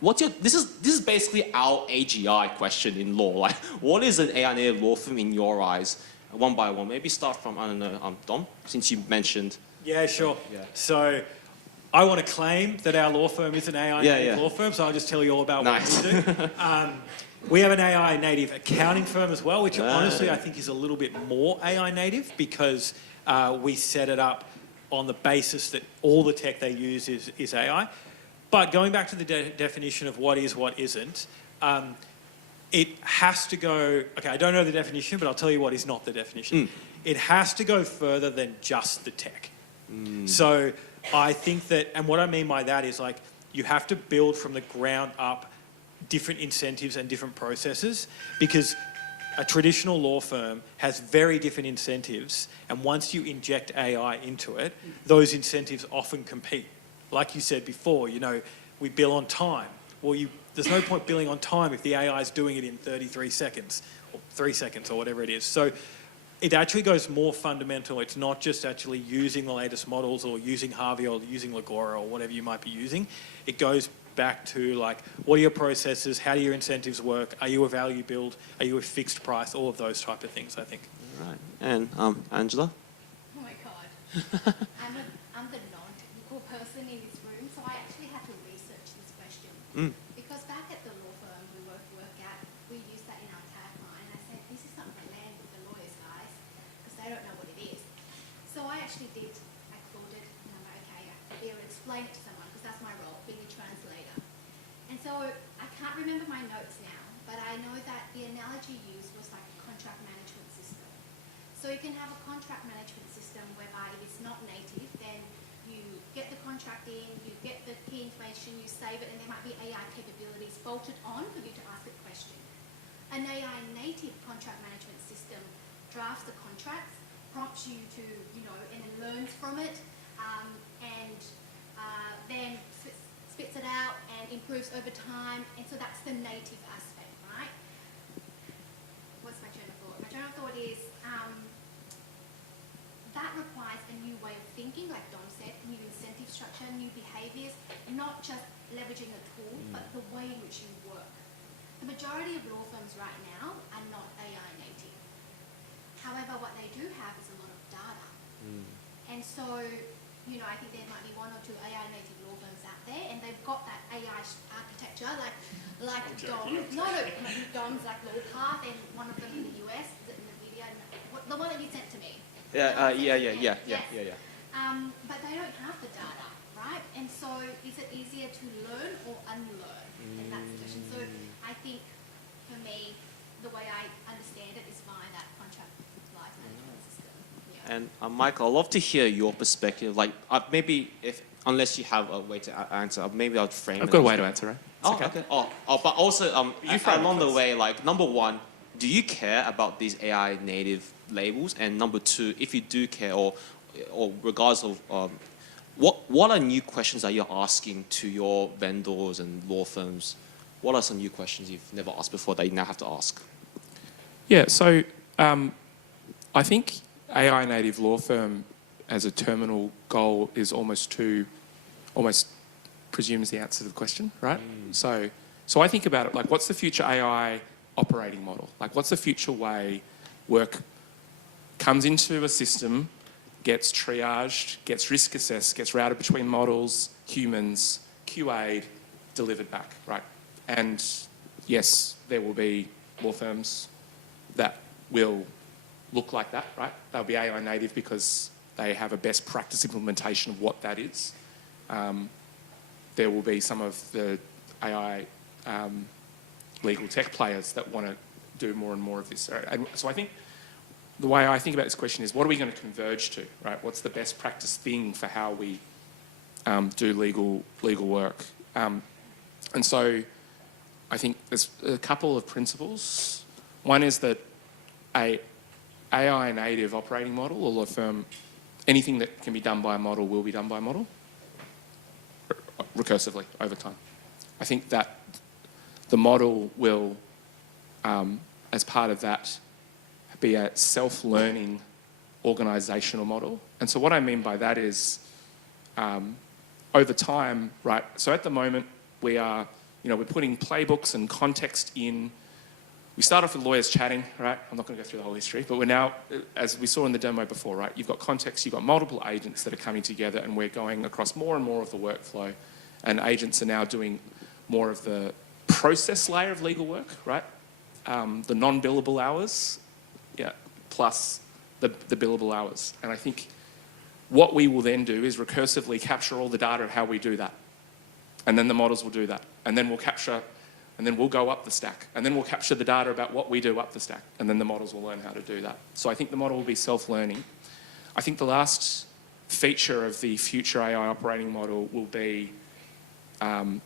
this is basically our AGI question in law. Like, what is an AI native law firm in your eyes? One by one. Maybe start from, I don't know, Dom, since you mentioned. Yeah, sure. So I want to claim that our law firm is an AI native law firm, so I'll just tell you all about what we do. We have an AI native accounting firm as well, which honestly I think is a little bit more AI native because we set it up on the basis that all the tech they use is AI. But going back to the definition of what is, what isn't, it has to go, okay, I don't know the definition, but I'll tell you what is not the definition. It has to go further than just the tech. So I think that, and what I mean by that is like, you have to build from the ground up different incentives and different processes, because a traditional law firm has very different incentives, and once you inject AI into it, those incentives often compete. Like you said before, we bill on time. Well, there's no point billing on time if the AI is doing it in 33 seconds, or 3 seconds, or whatever it is. So it actually goes more fundamental. It's not just actually using the latest models or using Harvey or using Legora or whatever you might be using. It goes back to what are your processes? How do your incentives work? Are you a value build? Are you a fixed price? All of those type of things, I think. Right. And Angela? Oh my God. I'm the non-technical person in this room, so I actually had to research this question. Because back at the law firm we work at, we use that in our tagline, and I said, this is not going to land with the lawyers, guys, because they don't know what it is. So I actually I called it, and I'm like, okay, I'll be able to explain it to someone, because that's my role, being a translator. And so I can't remember my notes now, but I know that the analogy used was like a contract management system. So you can have a contract management system whereby if it's not native, then you get the contract in, you get the key information, you save it, and there might be AI capabilities bolted on for you to ask a question. An AI native contract management system drafts the contracts, prompts you to, and then learns from it, and then spits it out and improves over time, and so that's the native aspect, right? What's my train of thought? My train of thought is that requires a new way of thinking, like Dom said, new incentive structure, new behaviours, not just leveraging a tool, but the way in which you work. The majority of law firms right now are not AI native. However, what they do have is a lot of data. And so, I think there might be 1 or 2 AI native law firms out there, and they've got that AI architecture, like Dom. No, Dom's like Lawpath, and one of them in the US, is it in the media? The one that you sent to me. Yeah. But they don't have the data, right? And so is it easier to learn or unlearn? And that's the question. So I think for me, the way I understand it is via that contract life management system. Yeah. And Michael, I'd love to hear your perspective. Maybe unless you have a way to answer, maybe I'll frame it. I've got a way to answer, right? Okay. But also, along the way, number one, do you care about these AI native labels? And number two, if you do care, or regardless of what are new questions that you're asking to your vendors and law firms? What are some new questions you've never asked before that you now have to ask? Yeah, so I think AI native law firm as a terminal goal is almost presumes the answer to the question, right? So I think about it like, what's the future AI operating model? Like, what's the future way work comes into a system, gets triaged, gets risk assessed, gets routed between models, humans, QA'd, delivered back, right? And yes, there will be law firms that will look like that, right? They'll be AI native because they have a best practice implementation of what that is. There will be some of the AI legal tech players that want to do more and more of this. And so I think the way I think about this question is, what are we going to converge to, right? What's the best practice thing for how we do legal work? And so I think there's a couple of principles. One is that a AI native operating model or law firm, anything that can be done by a model will be done by a model recursively over time. I think that the model will, as part of that, be a self-learning organisational model. And so what I mean by that is, over time, right, so at the moment we are, we're putting playbooks and context in. We start off with lawyers chatting, right? I'm not going to go through the whole history, but we're now, as we saw in the demo before, right, you've got context, you've got multiple agents that are coming together, and we're going across more and more of the workflow, and agents are now doing more of the process layer of legal work, right? The non-billable hours, plus the billable hours. And I think what we will then do is recursively capture all the data of how we do that. And then the models will do that. And then we'll capture, and then we'll go up the stack. And then we'll capture the data about what we do up the stack. And then the models will learn how to do that. So I think the model will be self-learning. I think the last feature of the future AI operating model will be some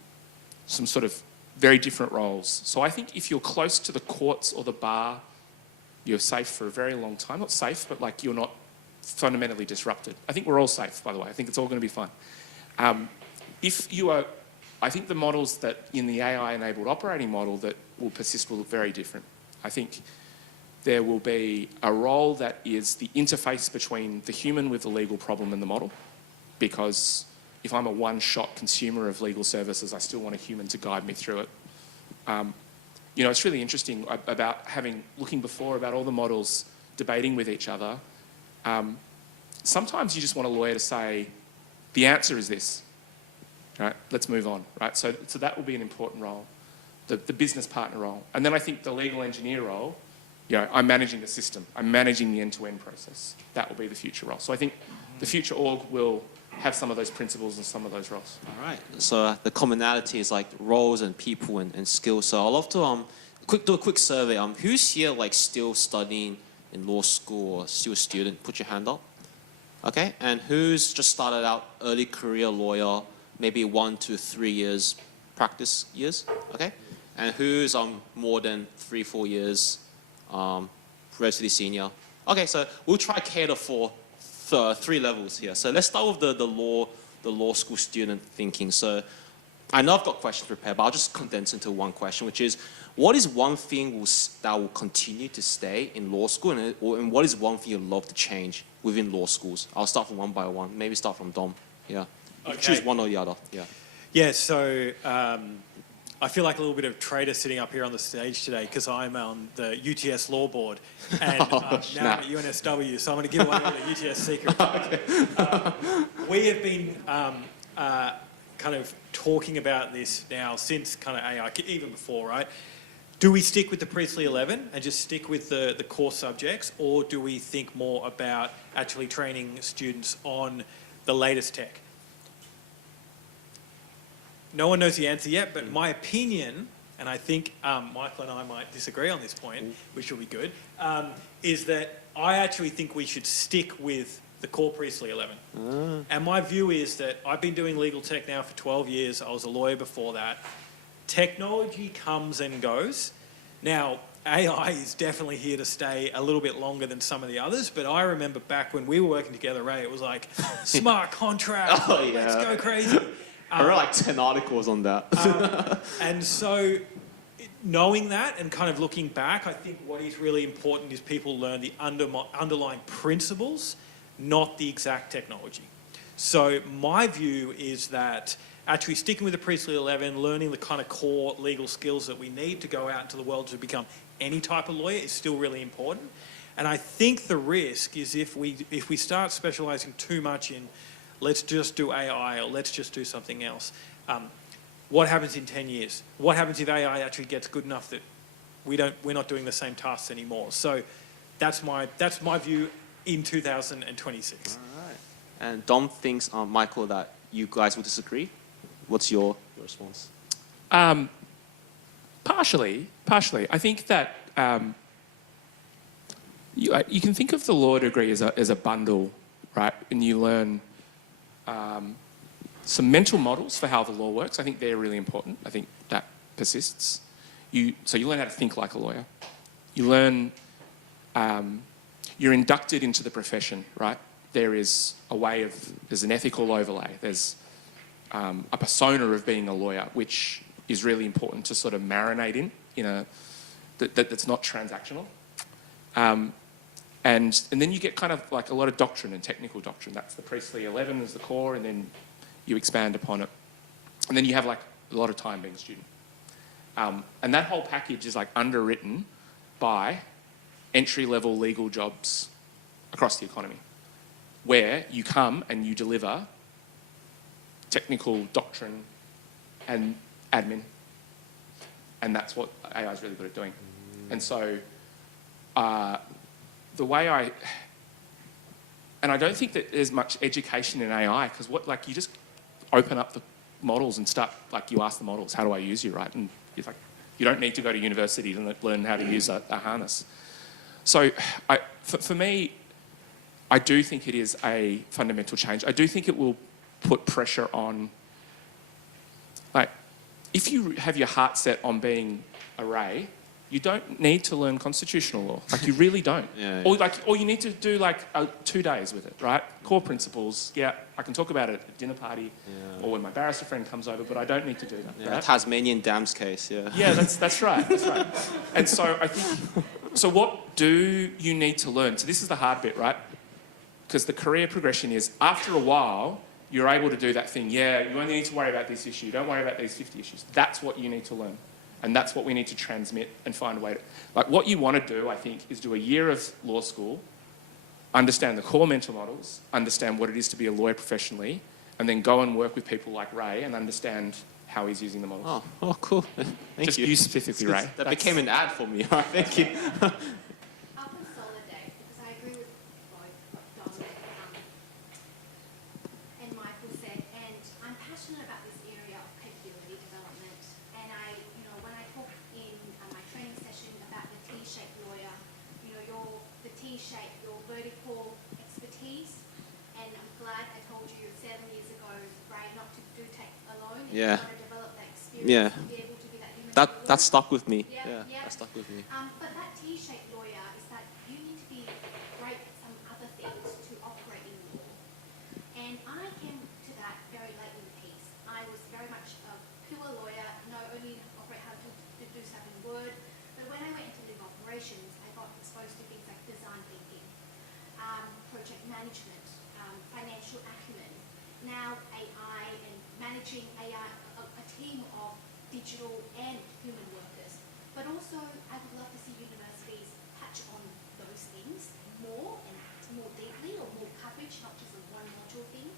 sort of very different roles. So I think if you're close to the courts or the bar You're safe for a very long time. Not safe, but like you're not fundamentally disrupted. I think we're all safe, by the way. I think it's all going to be fine. I think the models that in the AI-enabled operating model that will persist will look very different. I think there will be a role that is the interface between the human with the legal problem and the model, because if I'm a one-shot consumer of legal services, I still want a human to guide me through it. It's really interesting about looking before about all the models debating with each other. Sometimes you just want a lawyer to say, the answer is this. Right? Let's move on. Right? So that will be an important role, the business partner role. And then I think the legal engineer role, I'm managing the system. I'm managing the end-to-end process. That will be the future role. So I think the future org will have some of those principles and some of those roles. All right. So the commonality is like roles and people and skills. So I'd love to do a quick survey. Who's here like still studying in law school or still a student? Put your hand up. Okay. And who's just started out early career lawyer, maybe 1 to 3 years practice years? Okay. And who's more than 3-4 years, relatively senior? Okay. So we'll try cater for 3 levels here. So let's start with the law school student thinking. So I know I've got questions prepared, but I'll just condense into one question, which is, what is one thing that will continue to stay in law school, and what is one thing you'd love to change within law schools? I'll start from one by one. Maybe start from Dom. Yeah. Okay. Choose one or the other. Yeah. Yeah, so I feel like a little bit of traitor sitting up here on the stage today because I'm on the UTS law board and now I'm at UNSW, so I'm going to give away all the UTS secrets. We have been kind of talking about this now since kind of AI, even before, right? Do we stick with the Priestley 11 and just stick with the core subjects, or do we think more about actually training students on the latest tech? No one knows the answer yet, but my opinion, and I think Michael and I might disagree on this point, which will be good, is that I actually think we should stick with the core Priestley 11. And my view is that I've been doing legal tech now for 12 years. I was a lawyer before that. Technology comes and goes. Now, AI is definitely here to stay a little bit longer than some of the others, but I remember back when we were working together, Ray, it was like, smart contract, let's go crazy. I read like 10 articles on that. And so knowing that and kind of looking back, I think what is really important is people learn the underlying principles, not the exact technology. So my view is that actually sticking with the Priestley 11, learning the kind of core legal skills that we need to go out into the world to become any type of lawyer is still really important. And I think the risk is if we start specialising too much in let's just do AI or let's just do something else. What happens in 10 years? What happens if AI actually gets good enough that we're not doing the same tasks anymore? So that's my view in 2026. All right. And Dom thinks, Michael, that you guys will disagree. What's your response? Partially. I think that you can think of the law degree as a bundle, right? And you learn some mental models for how the law works. I think they're really important. I think that persists. So you learn how to think like a lawyer. You learn, you're inducted into the profession, right? There's an ethical overlay. There's a persona of being a lawyer, which is really important to sort of marinate in that's not transactional. And then you get kind of like a lot of doctrine and technical doctrine. That's the Priestley 11 as the core, and then you expand upon it. And then you have like a lot of time being a student. And that whole package is like underwritten by entry-level legal jobs across the economy, where you come and you deliver technical doctrine and admin. And that's what AI is really good at doing. And so the way I don't think that there's much education in AI, because you just open up the models and start, you ask the models, how do I use you, right? And it's like, you don't need to go to university to learn how to use a harness. So for me, I do think it is a fundamental change. I do think it will put pressure on, if you have your heart set on being a Ray, You don't need to learn constitutional law. Like, you really don't. Yeah, Or or you need to do like 2 days with it, right? Core principles. Yeah, I can talk about it at a dinner party or when my barrister friend comes over, but I don't need to do that. Yeah, right? Tasmanian Dams case, yeah. Yeah, that's right. That's right. And so I think, so what do you need to learn? So this is the hard bit, right? Because the career progression is, after a while, you're able to do that thing. Yeah, you only need to worry about this issue. Don't worry about these 50 issues. That's what you need to learn. And that's what we need to transmit and find a way to... Like, what you want to do, I think, is do a year of law school, understand the core mental models, understand what it is to be a lawyer professionally, and then go and work with people like Ray and understand how he's using the models. Oh, cool. Thank Just you. you specifically, Ray. That became an ad for me. Thank you. I'll consolidate because I agree with both what Dominic and Michael said, and I'm passionate about this area of capability development. And when I talk in my training session about the T-shaped lawyer, the T-shape, your vertical expertise, and I'm glad I told you 7 years ago, Ray, not to do take alone. And Yeah. to develop that experience Yeah. to be able to be that human. That stuck with me. Yeah. That stuck with me. But that T-shaped lawyer is that you need to be great at some other things to operate in law. And I came to that very late in the piece. I was very much a pure lawyer, only operate how to do stuff in Word. But when I went into legal operations, I got exposed to things like design thinking, project management, financial acumen, now AI and managing AI, a team of digital and human workers. But also, I would love to see universities touch on those things more and more deeply, or more coverage, not just a one module thing.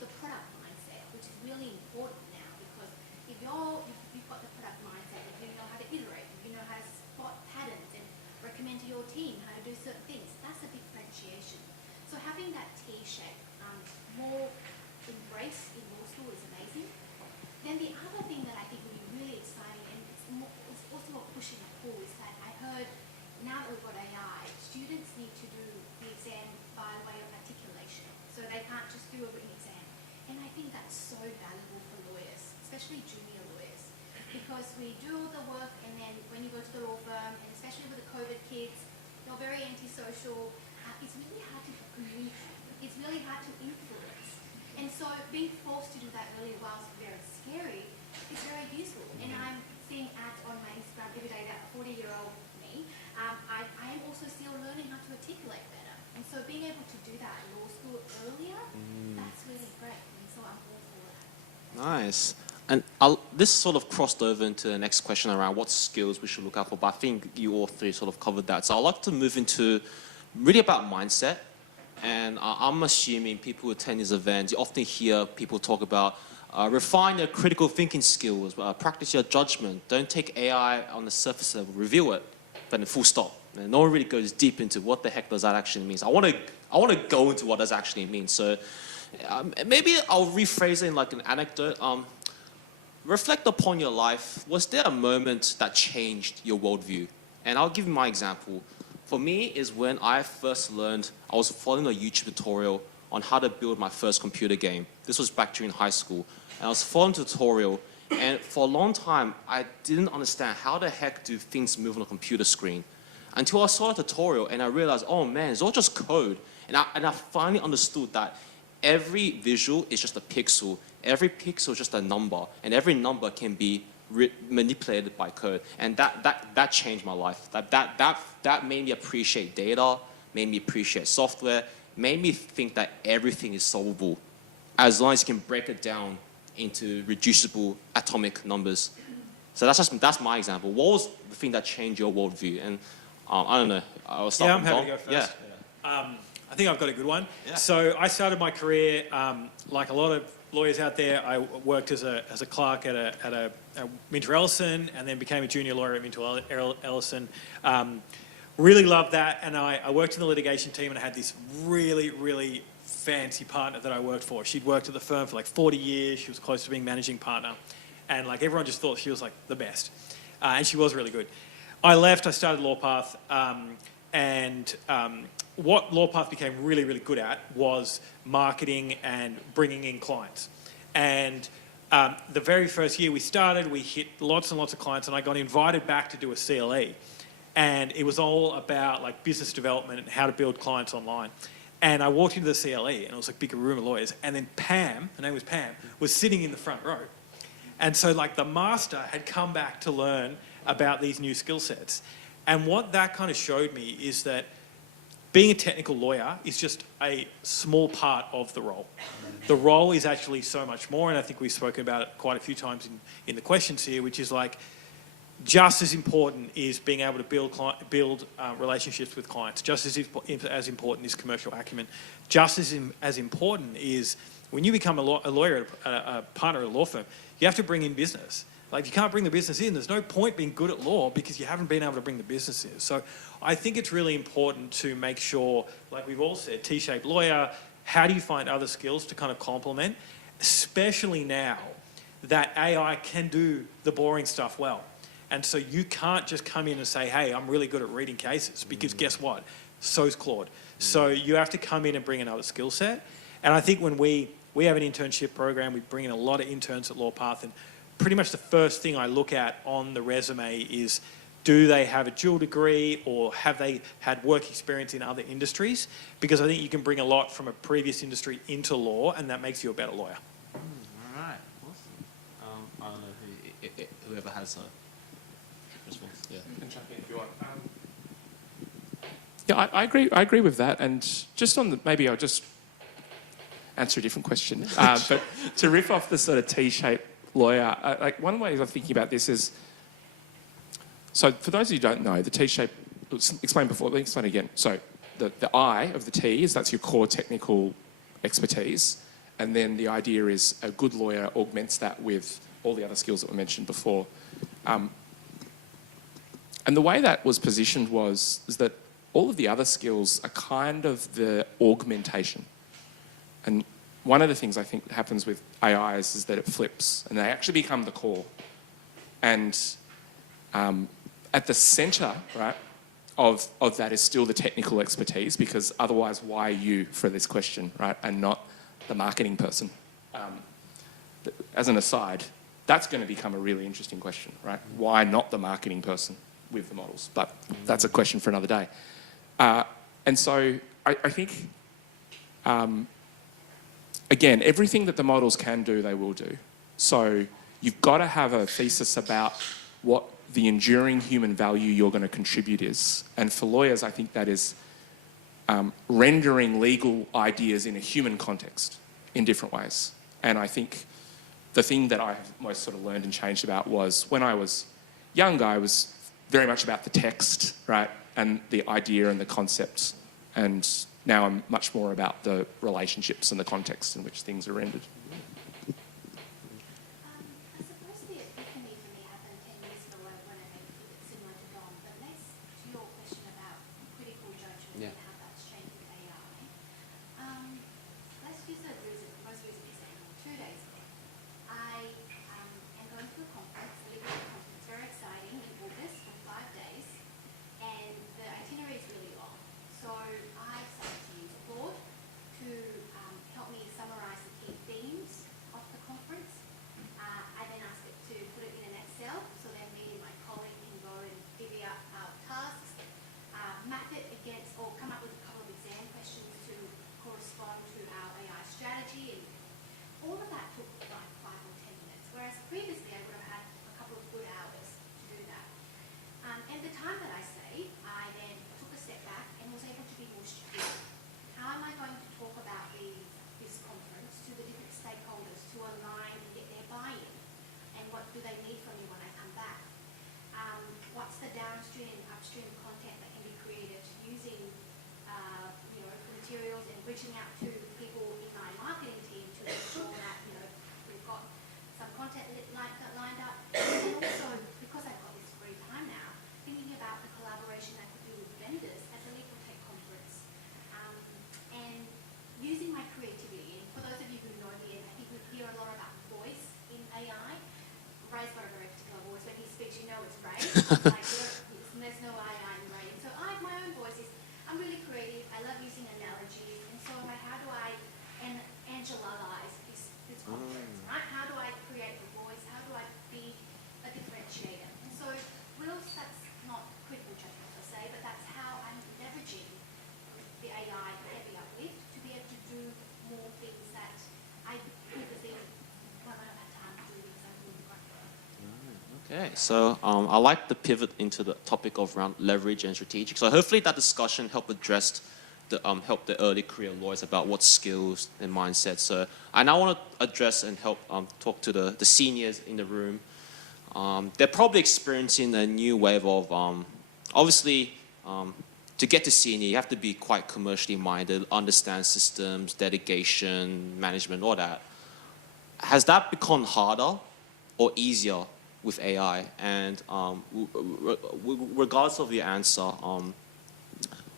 The product mindset, which is really important now, because if you've got the product mindset, if you know how to iterate, if you know how to spot patterns and recommend to your team how to do certain things, that's a differentiation. So having that T-shape more embraced in law school is amazing. Then the other thing that I think would be really exciting, and it's also a push and a pull, is that I heard now that we've got AI, students need to do the exam by way of articulation. So they can't just do a written exam. And I think that's so valuable for lawyers, especially junior lawyers, because we do all the work, and then when you go to the law firm, and especially with the COVID kids, they're very antisocial. It's really hard to communicate. It's really hard to influence. And so being forced to do that really, whilst very scary, is very useful. And I'm seeing ads on my Instagram every day that 40-year-old me, I am also still learning how to articulate better. And so being able to do that at law school earlier, that's really great. And so I'm all for that. Nice. And this sort of crossed over into the next question around what skills we should look out for, but I think you all three sort of covered that. So I'd like to move into really about mindset. And I'm assuming people who attend these events, you often hear people talk about refine your critical thinking skills, practice your judgment, don't take AI on the surface level, review it, but then full stop. And no one really goes deep into what the heck does that actually mean. So I want to go into what does actually mean. So maybe I'll rephrase it in like an anecdote. Reflect upon your life. Was there a moment that changed your worldview? And I'll give you my example. For me, is when I first learned, I was following a YouTube tutorial on how to build my first computer game. This was back during high school. And I was following the tutorial, and for a long time, I didn't understand how the heck do things move on a computer screen. Until I saw a tutorial and I realized, oh man, it's all just code. And I finally understood that every visual is just a pixel. Every pixel is just a number, and every number can be manipulated by code, and that changed my life. That made me appreciate data, made me appreciate software, made me think that everything is solvable, as long as you can break it down into reducible atomic numbers. So that's my example. What was the thing that changed your worldview? And I don't know. I'll start. Yeah, I'm happy to go first. Yeah. I think I've got a good one. Yeah. So I started my career, like a lot of lawyers out there, I worked as a clerk at a Minter Ellison, and then became a junior lawyer at Minter Ellison. Really loved that, and I worked in the litigation team, and I had this really, really fancy partner that I worked for. She'd worked at the firm for like 40 years. She was close to being managing partner, and like everyone just thought she was like the best, and she was really good. I left. I started Lawpath, and what Lawpath became really, really good at was marketing and bringing in clients. And the very first year we started, we hit lots and lots of clients, and I got invited back to do a CLE. And it was all about like business development and how to build clients online. And I walked into the CLE, and it was like a big room of lawyers. And then Pam, her name was Pam, was sitting in the front row. And so like the master had come back to learn about these new skill sets. And what that kind of showed me is that being a technical lawyer is just a small part of the role. The role is actually so much more, and I think we've spoken about it quite a few times in the questions here, which is like just as important is being able to build relationships with clients. Just as important is commercial acumen. Just as important is when you become a lawyer, a partner at a law firm, you have to bring in business. Like, if you can't bring the business in, there's no point being good at law because you haven't been able to bring the business in. So I think it's really important to make sure, like we've all said, T-shaped lawyer, how do you find other skills to kind of complement, especially now that AI can do the boring stuff well. And so you can't just come in and say, hey, I'm really good at reading cases, because guess what? So's Claude. So you have to come in and bring another skill set. And I think when we have an internship program, we bring in a lot of interns at Lawpath, and pretty much the first thing I look at on the resume is, do they have a dual degree or have they had work experience in other industries? Because I think you can bring a lot from a previous industry into law, and that makes you a better lawyer. All right, awesome. I don't know whoever has a response. Yeah. Yeah, I agree with that. And just on the, maybe I'll just answer a different question. But to riff off the sort of T-shaped lawyer, like one way of thinking about this is, so for those of you who don't know, the T-shape, explain before, let me explain again. So the I of the T is, that's your core technical expertise. And then the idea is a good lawyer augments that with all the other skills that were mentioned before. And the way that was positioned is that all of the other skills are kind of the augmentation. And one of the things I think happens with AI is that it flips and they actually become the core. And at the centre, right, of that is still the technical expertise, because otherwise why you for this question, right, and not the marketing person? As an aside, that's going to become a really interesting question, right? Why not the marketing person with the models? But that's a question for another day. And so I think, again, everything that the models can do, they will do. So you've got to have a thesis about what the enduring human value you're going to contribute is. And for lawyers, I think that is rendering legal ideas in a human context in different ways. And I think the thing that I most sort of learned and changed about was when I was younger, I was very much about the text, right, and the idea and the concepts. And now I'm much more about the relationships and the context in which things are rendered. I suppose the epiphany for me happened 10 years ago when I made a pivot similar to Dom, but next to your question about critical judgment and how that's changed with AI. Let's use a most recent example. 2 days ago, I am going to a conference, a legal conference, very exciting, in August for 5 days, and the itinerary is really long. So I decided to use Claude to help me summarize the key themes of the conference. I then asked it to put it in an Excel, so then me and my colleague can go and divvy up our tasks, map it against, or come up with a couple of exam questions to correspond to our AI strategy. And all of that took like 5 or 10 minutes, whereas previously I would have had a couple of good hours to do that. And the time that I saved, I then took a step back and was able to be more strategic. How am I going to talk about this conference to the different stakeholders to align and get their buy-in? And what do they need from me when I come back? What's the downstream and upstream content that can be created using materials and reaching out to people in my marketing team to ensure that we've got some content lined up. And also, because I've got this free time now, thinking about the collaboration I could do with vendors at the Legal Tech Conference, and using my creativity. And for those of you who know me, I think we hear a lot about voice in AI. Ray's got a very particular voice. When he speaks, you know it's Ray. There's no AI in Ray. And so my own voice is, I'm really creative. I love using analogies. And so how do I Angela-ize this conference, right? How do I create Okay, so I like the pivot into the topic of around leverage and strategic. So hopefully that discussion helped address help the early career lawyers about what skills and mindset. So I now want to address and help talk to the seniors in the room. They're probably experiencing a new wave of, obviously, to get to senior, you have to be quite commercially minded, understand systems, delegation, management, all that. Has that become harder or easier with AI? And regardless of your answer,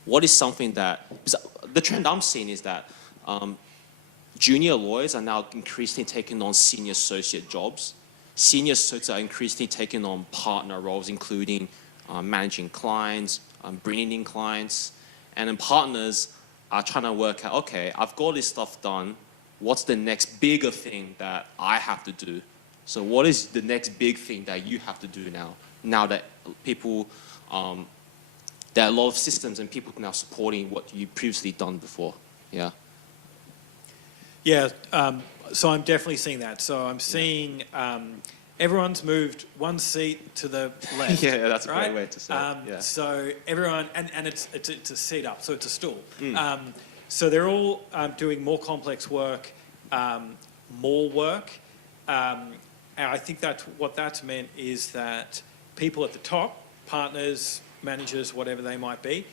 what is something that, the trend I'm seeing is that junior lawyers are now increasingly taking on senior associate jobs. Senior associates are increasingly taking on partner roles, including managing clients, bringing in clients. And then partners are trying to work out, okay, I've got this stuff done. What's the next bigger thing that I have to do? So what is the next big thing that you have to do now? Now that people, there are a lot of systems and people now supporting what you previously done before. Yeah. Yeah, so I'm definitely seeing that. So I'm seeing everyone's moved one seat to the left. Yeah, that's a right? great way to say it. Yeah. So everyone, and it's a seat up, so it's a stool. So they're all doing more complex work, more work. And I think that's what that's meant is that people at the top, partners, managers, whatever they might be,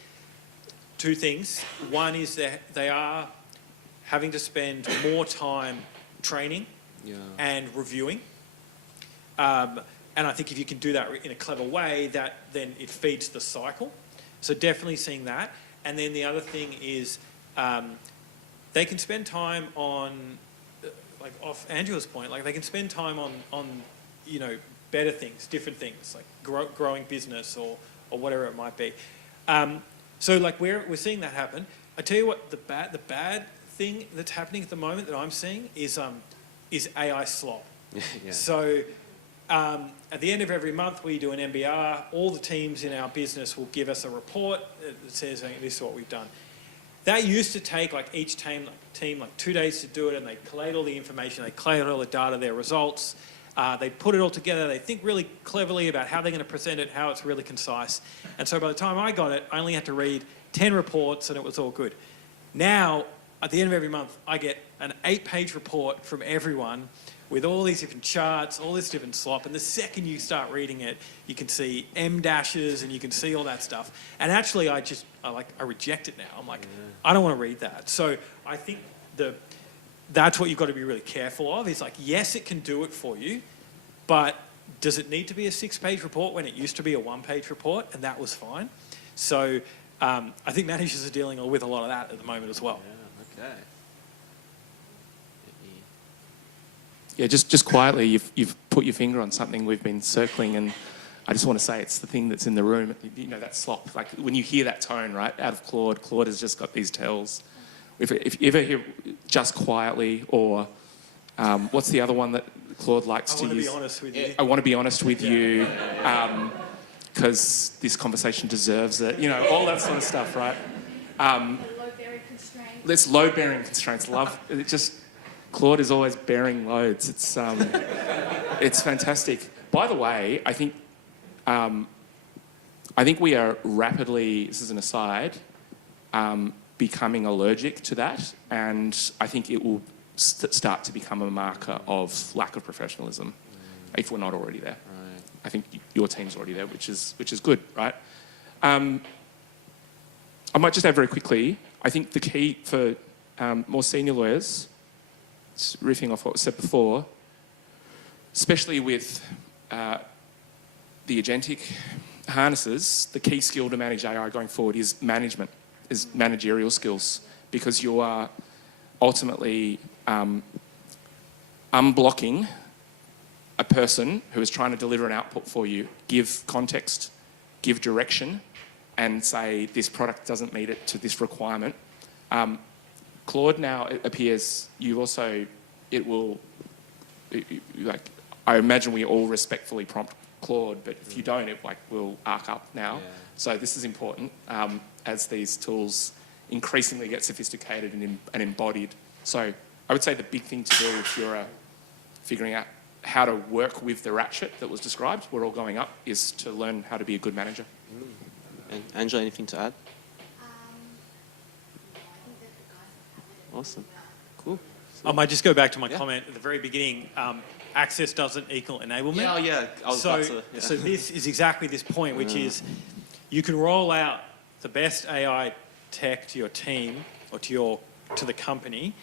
two things. One is that they are having to spend more time training and reviewing. And I think if you can do that in a clever way, that then it feeds the cycle. So definitely seeing that. And then the other thing is they can spend time on, like off Angela's point, like they can spend time on you know, better things, different things, like growing business or whatever it might be. So like we're seeing that happen. I tell you what, the bad thing that's happening at the moment that I'm seeing is AI slop. Yeah. So at the end of every month we do an MBR. All the teams in our business will give us a report that says this is what we've done. That used to take like each team like 2 days to do it, and they collate all the information, they collate all the data, their results. They put it all together. They think really cleverly about how they're going to present it, how it's really concise. And so by the time I got it, I only had to read 10 reports and it was all good. Now, at the end of every month, I get an 8-page report from everyone with all these different charts, all this different slop. And the second you start reading it, you can see M dashes and you can see all that stuff. And actually, I reject it now. I'm like, I don't want to read that. So I think that's what you've got to be really careful of. Is like, yes, it can do it for you, but does it need to be a 6-page report when it used to be a 1-page report? And that was fine. So I think managers are dealing with a lot of that at the moment as well. Yeah, okay. Yeah, just quietly, you've put your finger on something we've been circling, and I just want to say it's the thing that's in the room. You know, that slop. Like when you hear that tone, right, out of Claude has just got these tells. If you ever hear just quietly, or what's the other one that Claude likes to use? I want to be honest with you. I want to be honest with you, because this conversation deserves it. You know, all that sort of stuff, right? Load-bearing constraints. Let's load-bearing constraints. Love it. Just Claude is always bearing loads. It's fantastic. By the way, I think we are rapidly. This is an aside. Becoming allergic to that, and I think it will start to become a marker of lack of professionalism if we're not already there. Right. I think your team's already there, which is good, right? I might just add very quickly, I think the key for more senior lawyers, riffing off what was said before, especially with the agentic harnesses, the key skill to manage AI going forward is management. Is managerial skills, because you are ultimately unblocking a person who is trying to deliver an output for you, give context, give direction, and say this product doesn't meet it to this requirement. Claude now, it appears, I imagine we all respectfully prompt Claude, but if you don't, it will arc up now. Yeah. So this is important as these tools increasingly get sophisticated and embodied. So I would say the big thing to do if you're figuring out how to work with the ratchet that was described, we're all going up, is to learn how to be a good manager. And Angela, anything to add? Awesome. Cool. I might just go back to my comment at the very beginning. Access doesn't equal enablement. Yeah. I was about to, So this is exactly this point, which is you can roll out the best AI tech to your team or to the company,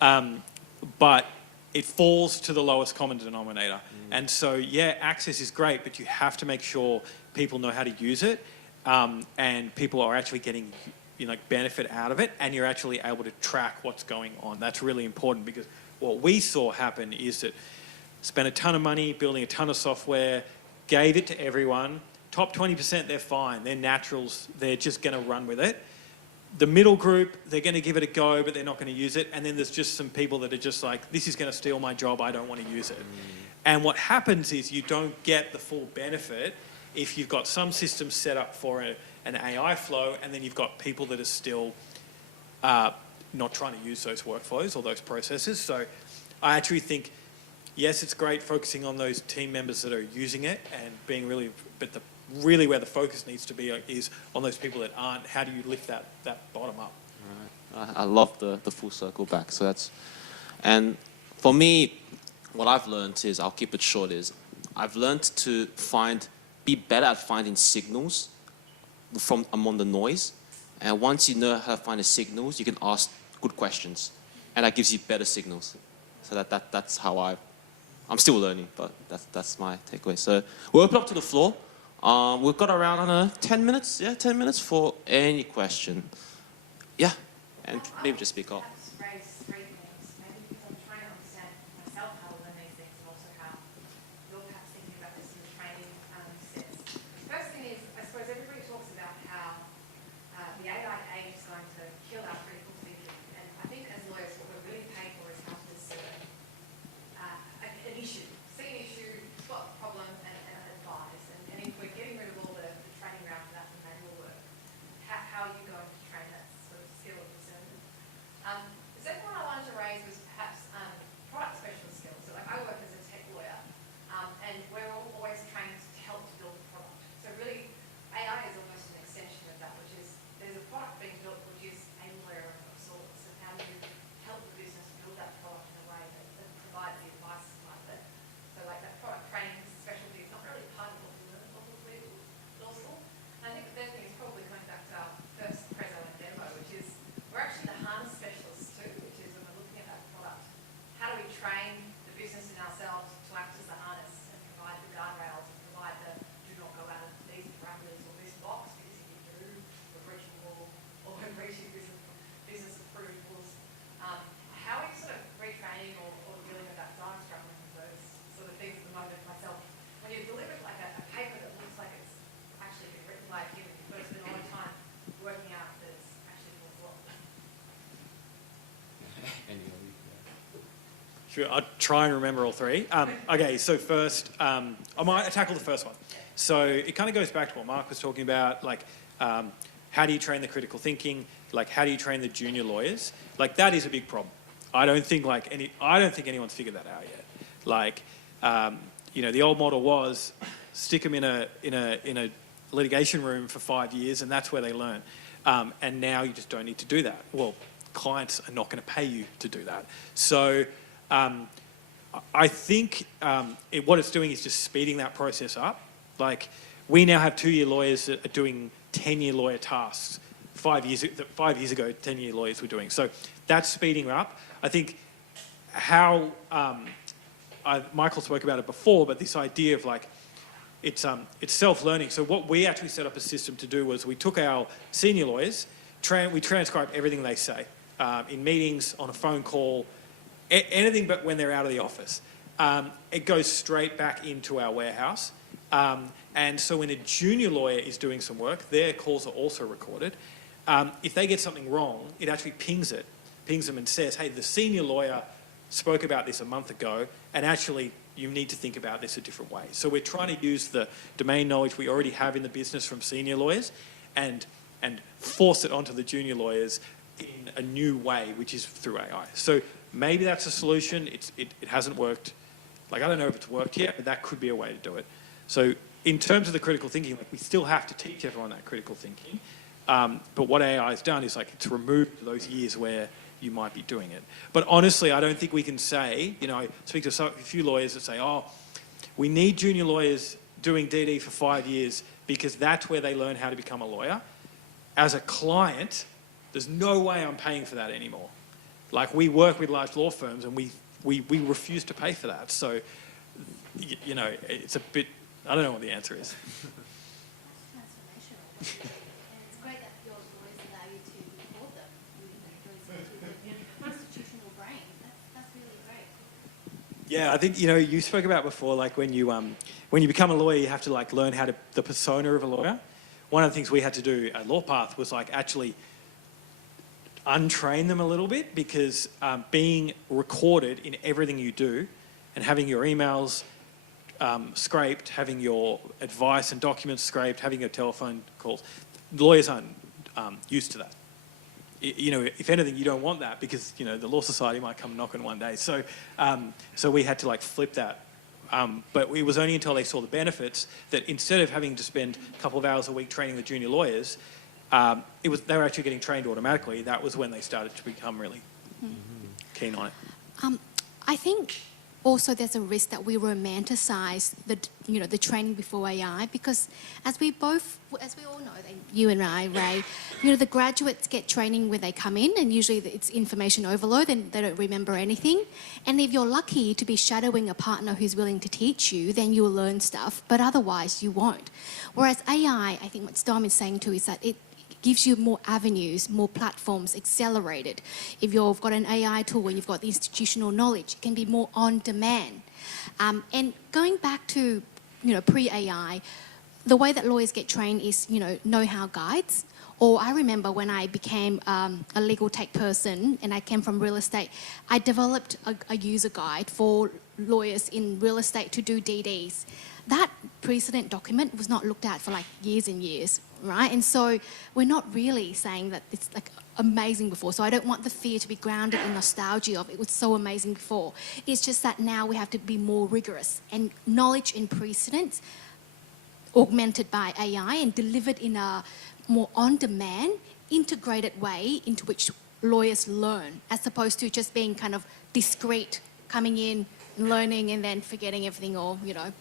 but it falls to the lowest common denominator. And so, access is great, but you have to make sure people know how to use it, and people are actually getting benefit out of it, and you're actually able to track what's going on. That's really important, because what we saw happen is that spent a ton of money building a ton of software, gave it to everyone. Top 20%, they're fine. They're naturals. They're just going to run with it. The middle group, they're going to give it a go, but they're not going to use it. And then there's just some people that are just like, this is going to steal my job. I don't want to use it. And what happens is you don't get the full benefit if you've got some systems set up for an AI flow, and then you've got people that are still not trying to use those workflows or those processes. So I actually think, yes, it's great focusing on those team members that are using it and being really, but really where the focus needs to be is on those people that aren't. How do you lift that bottom up? Right. I love the full circle back. So and for me, what I've learned is, I'll keep it short, is I've learned to be better at finding signals from among the noise. And once you know how to find the signals, you can ask good questions, and that gives you better signals. So that's how I'm still learning, but that's my takeaway. So we'll open up to the floor. We've got around 10 minutes. Yeah, 10 minutes for any question. Yeah, and maybe just speak up. Raise three things, maybe because I'm trying to understand myself how to learn these things, and also how you're perhaps thinking about this in the training sense. The first thing is, I suppose everybody talks about how the AI age is going to kill our critical thinking, and I think as lawyers, what we're really paid for is how to discern an issue, see an issue, spot the problem, and advise. And if we're getting rid of all the training around for that, the manual work, how are you going to train that sort of skill of discernment? The second one I wanted to raise was perhaps product specialist skills. So like I work as a tech lawyer, and we're all always trained to help to build a product. So really, AI is almost an extension of that, which is there's a product being built which is a lawyer of sorts, and how do you help the business build that product in a way that provides the advice like that. So like that product training specialty is not really part of what we learn at legal law school. And I think the third thing is probably coming back to our first preso and demo, which is we're actually the harness specialists too, which is when we're looking at that product, how do we train the business and ourselves to act as the harness and provide the guardrails and provide the do not go out of these parameters or this box, because if you do, we're breaching the law or we're breaching business approvals. How are you sort of retraining or dealing with that? So I'm struggling with those sort of things at the moment myself. When you deliver like a paper that looks like it's actually been written by a human, you've got to spend a lot of time working out that it's actually what's what. Sure, I'll try and remember all three. Okay, so first, I might tackle the first one. So it kind of goes back to what Mark was talking about, like how do you train the critical thinking? Like how do you train the junior lawyers? Like that is a big problem. I don't think anyone's figured that out yet. Like, the old model was stick them in a litigation room for 5 years, and that's where they learn. And now you just don't need to do that. Well, clients are not going to pay you to do that. So I think what it's doing is just speeding that process up. Like we now have 2-year lawyers that are doing 10-year lawyer tasks. 5 years ago, 10-year lawyers were doing. So that's speeding up. I think how Michael spoke about it before, but this idea of like it's self-learning. So what we actually set up a system to do was we took our senior lawyers, we transcribe everything they say in meetings, on a phone call, anything but when they're out of the office. It goes straight back into our warehouse. And so when a junior lawyer is doing some work, their calls are also recorded. If they get something wrong, it actually pings them and says, hey, the senior lawyer spoke about this a month ago, and actually you need to think about this a different way. So we're trying to use the domain knowledge we already have in the business from senior lawyers and force it onto the junior lawyers in a new way, which is through AI. So maybe that's a solution. It hasn't worked Like, I don't know if it's worked yet, but that could be a way to do it. So in terms of the critical thinking, like, we still have to teach everyone that critical thinking. But what AI has done is, like, it's removed those years where you might be doing it. But honestly, I don't think we can say, you know, I speak to a few lawyers that say, oh, we need junior lawyers doing DD for 5 years because that's where they learn how to become a lawyer. As a client, there's no way I'm paying for that anymore. Like, we work with large law firms and we refuse to pay for that. So, you know, it's a bit, I don't know what the answer is. That's transformational. And it's great that your lawyers allow you to record them. Constitutional brain. That's really great. Yeah, I think, you know, you spoke about before, like, when you become a lawyer, you have to, like, learn how to, the persona of a lawyer. One of the things we had to do at Lawpath was, like, actually untrain them a little bit, because being recorded in everything you do and having your emails scraped, having your advice and documents scraped, having your telephone calls, lawyers aren't used to that. You know, if anything, you don't want that, because, you know, the Law Society might come knocking one day. So, so we had to, like, flip that. But it was only until they saw the benefits that instead of having to spend a couple of hours a week training the junior lawyers, they were actually getting trained automatically. That was when they started to become really keen on it. I think also there's a risk that we romanticize the training before AI, because as we all know, you and I, Ray, you know, the graduates get training when they come in, and usually it's information overload and they don't remember anything. And if you're lucky to be shadowing a partner who's willing to teach you, then you'll learn stuff, but otherwise you won't. Whereas AI, I think what Dom is saying too, is that it gives you more avenues, more platforms, accelerated. If you've got an AI tool and you've got the institutional knowledge, it can be more on demand. And going back to, you know, pre-AI, the way that lawyers get trained is, you know-how guides. Or I remember when I became a legal tech person and I came from real estate, I developed a user guide for lawyers in real estate to do DDs. That precedent document was not looked at for like years and years, right? And so we're not really saying that it's like amazing before. So I don't want the fear to be grounded in nostalgia of it was so amazing before. It's just that now we have to be more rigorous, and knowledge and precedents augmented by AI and delivered in a more on-demand, integrated way into which lawyers learn, as opposed to just being kind of discrete, coming in, learning and then forgetting everything, or, you know,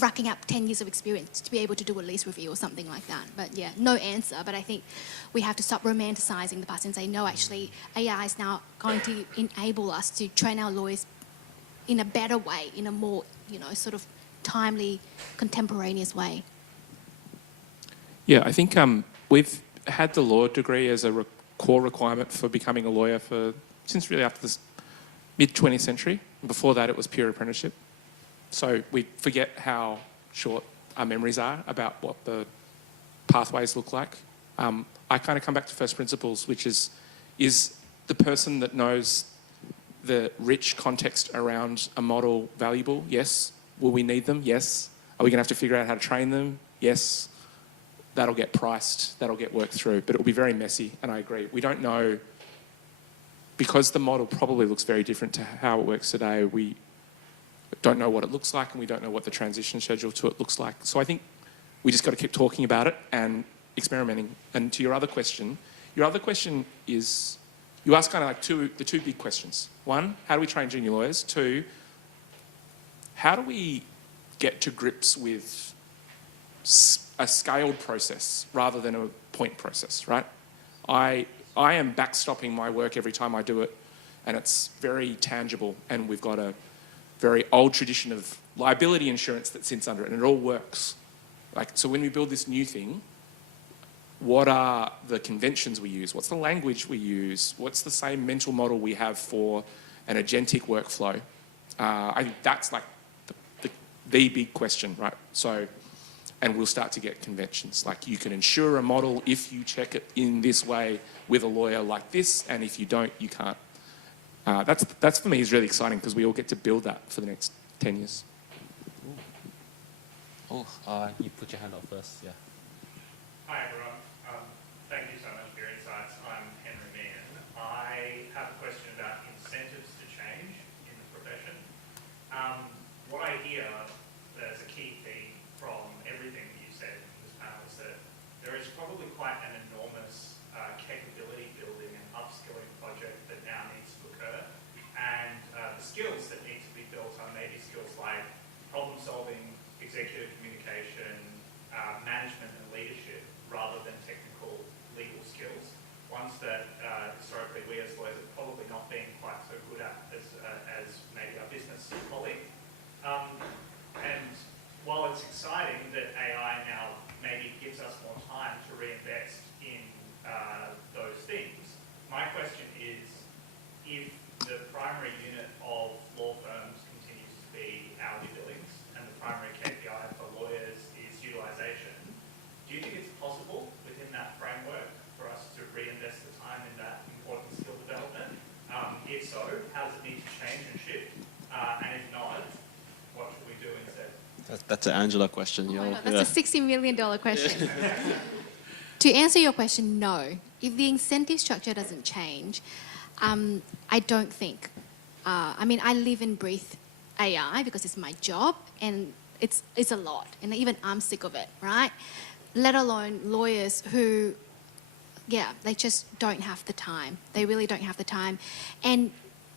racking up 10 years of experience to be able to do a lease review or something like that. But yeah, no answer. But I think we have to stop romanticising the past and say, no, actually, AI is now going to enable us to train our lawyers in a better way, in a more, you know, sort of timely, contemporaneous way. Yeah, I think we've had the law degree as a core requirement for becoming a lawyer since really after the mid-20th century. Before that, it was pure apprenticeship. So we forget how short our memories are about what the pathways look like. I kind of come back to first principles, which is the person that knows the rich context around a model valuable? Yes. Will we need them? Yes. Are we going to have to figure out how to train them? Yes. That'll get priced, that'll get worked through, but it'll be very messy, and I agree. We don't know, because the model probably looks very different to how it works today, we don't know what it looks like, and we don't know what the transition schedule to it looks like. So I think we just got to keep talking about it and experimenting. And to your other question is, you ask kind of like the two big questions. One, how do we train junior lawyers? Two, how do we get to grips with a scaled process rather than a point process, right? I am backstopping my work every time I do it, and it's very tangible, and we've got a very old tradition of liability insurance that sits under it, and it all works. Like, so when we build this new thing, what are the conventions we use? What's the language we use? What's the same mental model we have for an agentic workflow? I think that's like the big question, right? So, and we'll start to get conventions. Like, you can insure a model if you check it in this way with a lawyer like this, and if you don't, you can't. That's for me is really exciting, because we all get to build that for the next 10 years. Oh, you put your hand up first, yeah. Hi everyone, thank you so much for your insights. I'm Henry Meehan. I have a question about incentives to change in the profession. That's an Angela question. Oh my yo. God, that's a $60 million question. To answer your question, no. If the incentive structure doesn't change, I don't think. I mean, I live and breathe AI because it's my job, and it's a lot, and even I'm sick of it, right? Let alone lawyers who, yeah, they just don't have the time. They really don't have the time. And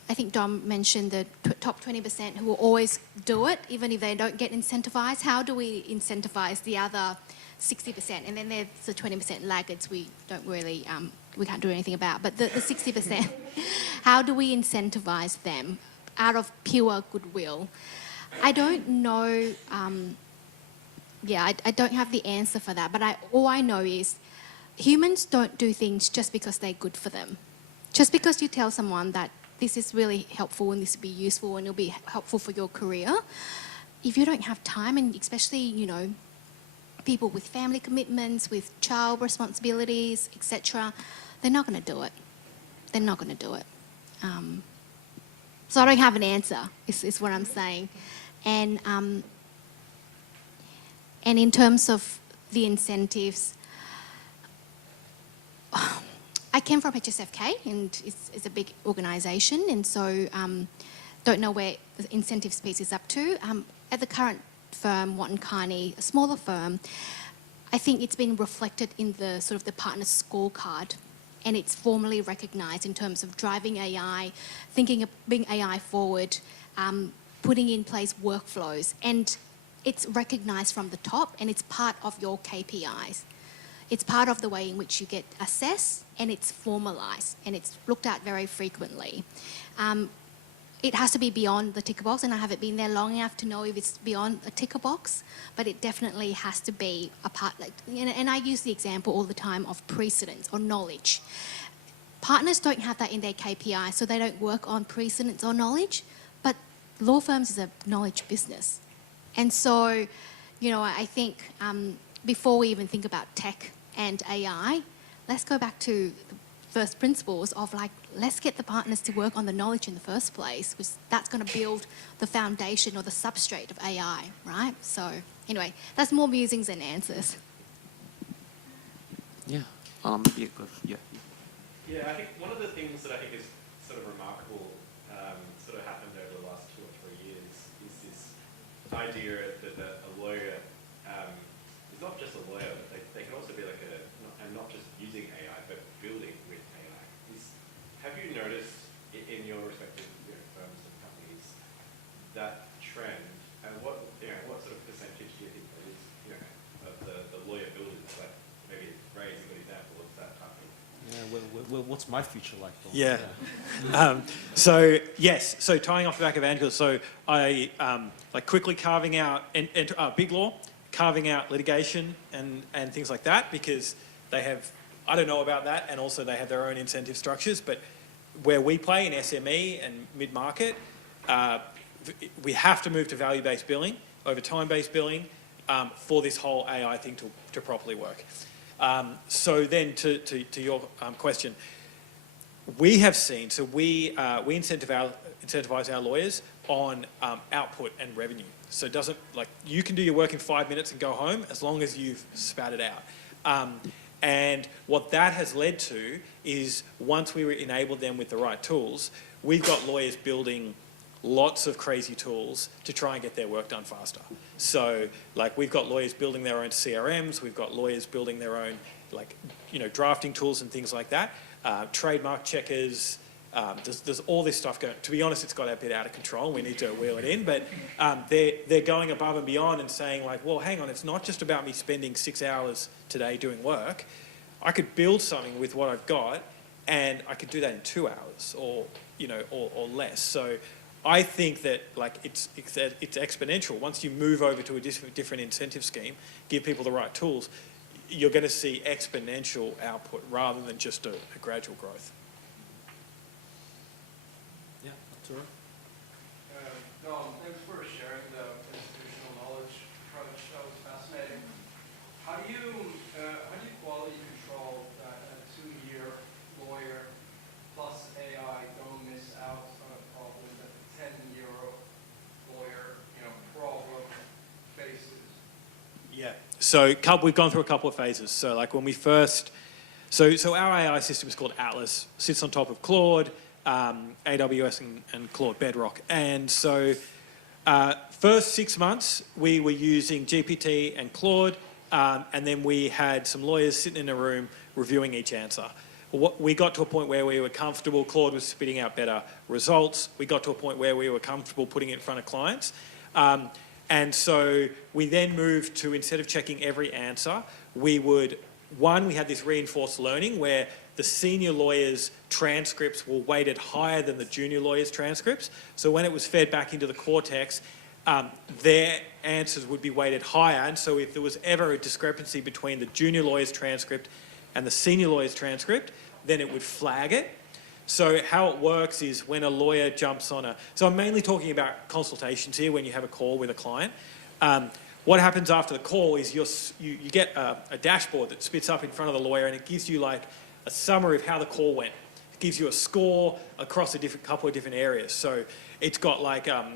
I think Dom mentioned the top 20% who will always do it, even if they don't get incentivized. How do we incentivize the other 60%? And then there's the 20% laggards we don't really, we can't do anything about. But the 60%, how do we incentivize them out of pure goodwill? I don't know, I don't have the answer for that. But all I know is humans don't do things just because they're good for them. Just because you tell someone that this is really helpful and this will be useful and it'll be helpful for your career, if you don't have time, and especially, you know, people with family commitments, with child responsibilities, etc., they're not going to do it. They're not going to do it. So I don't have an answer, is what I'm saying. And in terms of the incentives, I came from HSFK, and it's a big organisation, and so don't know where the incentives piece is up to. At the current firm, Wotton Kearney, a smaller firm, I think it's been reflected in the sort of the partner scorecard, and it's formally recognised in terms of driving AI, thinking of bringing AI forward, putting in place workflows, and it's recognised from the top, and it's part of your KPIs. It's part of the way in which you get assessed, and it's formalised, and it's looked at very frequently. It has to be beyond the ticker box, and I haven't been there long enough to know if it's beyond a ticker box, but it definitely has to be a part, and I use the example all the time of precedence or knowledge. Partners don't have that in their KPI, so they don't work on precedence or knowledge, but law firms is a knowledge business. And so, you know, I think before we even think about tech and AI, let's go back to the first principles of like, let's get the partners to work on the knowledge in the first place, because that's going to build the foundation or the substrate of AI, right? So anyway, that's more musings than answers. Yeah. Yeah, I think one of the things that I think is sort of remarkable sort of happened over the last 2 or 3 years is this idea that a lawyer is not just a lawyer, but they can also be like and not just using AI, but building with AI. Have you noticed in your respective firms and companies that trend, and what sort of percentage do you think that is, of the lawyer builders? Like maybe Ray's a good example of that type of thing. Yeah, what's my future like? Though? Yeah. So yes, so tying off the back of Angela, so I like quickly carving out big law, carving out litigation and things like that, because they have, I don't know about that, and also they have their own incentive structures, but where we play in SME and mid-market, we have to move to value-based billing over time-based billing for this whole AI thing to properly work. So then to your question, we have seen, so we incentivize our lawyers on output and revenue. So it doesn't, like, you can do your work in 5 minutes and go home as long as you've spat it out. And what that has led to is, once we enabled them with the right tools, we've got lawyers building lots of crazy tools to try and get their work done faster. So, like, we've got lawyers building their own CRMs, we've got lawyers building their own, like, drafting tools and things like that, trademark checkers. There's all this stuff going. To be honest, it's got a bit out of control. We need to wheel it in, but they're going above and beyond and saying, like, well, hang on, it's not just about me spending 6 hours today doing work. I could build something with what I've got, and I could do that in 2 hours, or less. So I think that, like, it's exponential. Once you move over to a different incentive scheme, give people the right tools, you're going to see exponential output rather than just a gradual growth. Yeah, that's all right. Dom, thanks for sharing the institutional knowledge approach. That was fascinating. How do you quality control that a 2-year lawyer plus AI don't miss out on a problem that a 10-year lawyer, problem-based So we've gone through a couple of phases. So like when we first, so our AI system is called Atlas, sits on top of Claude, AWS and Claude Bedrock. And so first 6 months, we were using GPT and Claude, and then we had some lawyers sitting in a room reviewing each answer. We got to a point where we were comfortable. Claude was spitting out better results. We got to a point where we were comfortable putting it in front of clients. And so we then moved to, instead of checking every answer, we had this reinforced learning where the senior lawyers' transcripts were weighted higher than the junior lawyers' transcripts. So when it was fed back into the cortex, their answers would be weighted higher. And so if there was ever a discrepancy between the junior lawyer's transcript and the senior lawyer's transcript, then it would flag it. So how it works is when a lawyer jumps on so I'm mainly talking about consultations here when you have a call with a client. What happens after the call is you get a dashboard that spits up in front of the lawyer, and it gives you like a summary of how the call went. It gives you a score across a couple of different areas. So it's got like a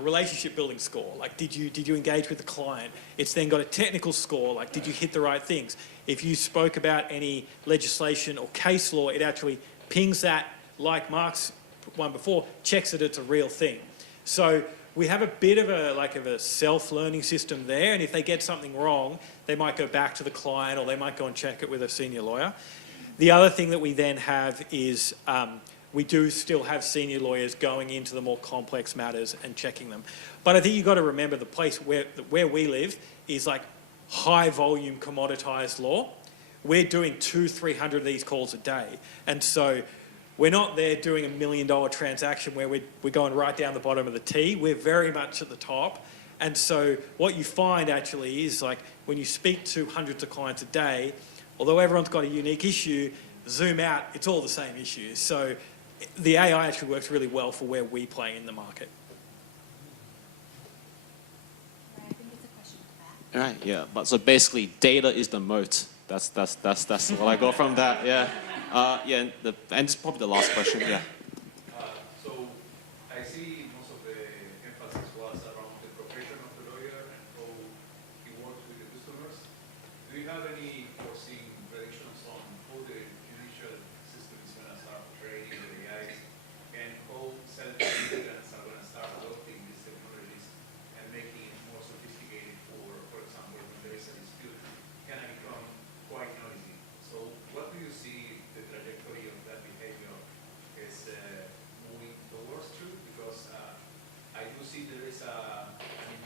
relationship building score, like did you engage with the client? It's then got a technical score, like did you hit the right things? If you spoke about any legislation or case law, it actually pings that, like Mark's one before, checks that it's a real thing. So we have a bit of a self-learning system there, and if they get something wrong, they might go back to the client or they might go and check it with a senior lawyer. The other thing that we then have is we do still have senior lawyers going into the more complex matters and checking them. But I think you've got to remember the place where we live is like high volume commoditized law. We're doing 200-300 of these calls a day. And so we're not there doing $1 million transaction where we're going right down the bottom of the T. We're very much at the top. And so what you find actually is like when you speak to hundreds of clients a day, although everyone's got a unique issue, zoom out, it's all the same issues. So the AI actually works really well for where we play in the market. All right, yeah. But so basically, data is the moat. That's what I got from that. Yeah, and it's probably the last question. Yeah. So I see most of the emphasis was around the profession of the lawyer and how he works with the customers. Do you have any foreseen predictions on how the judicial system is going to start training the AI and how self-citizens are going to start adopting these technologies and making it more sophisticated for example, when there is a dispute, can it become quite noisy? So what do you see the trajectory of that behavior is moving towards to? Because I do see there is an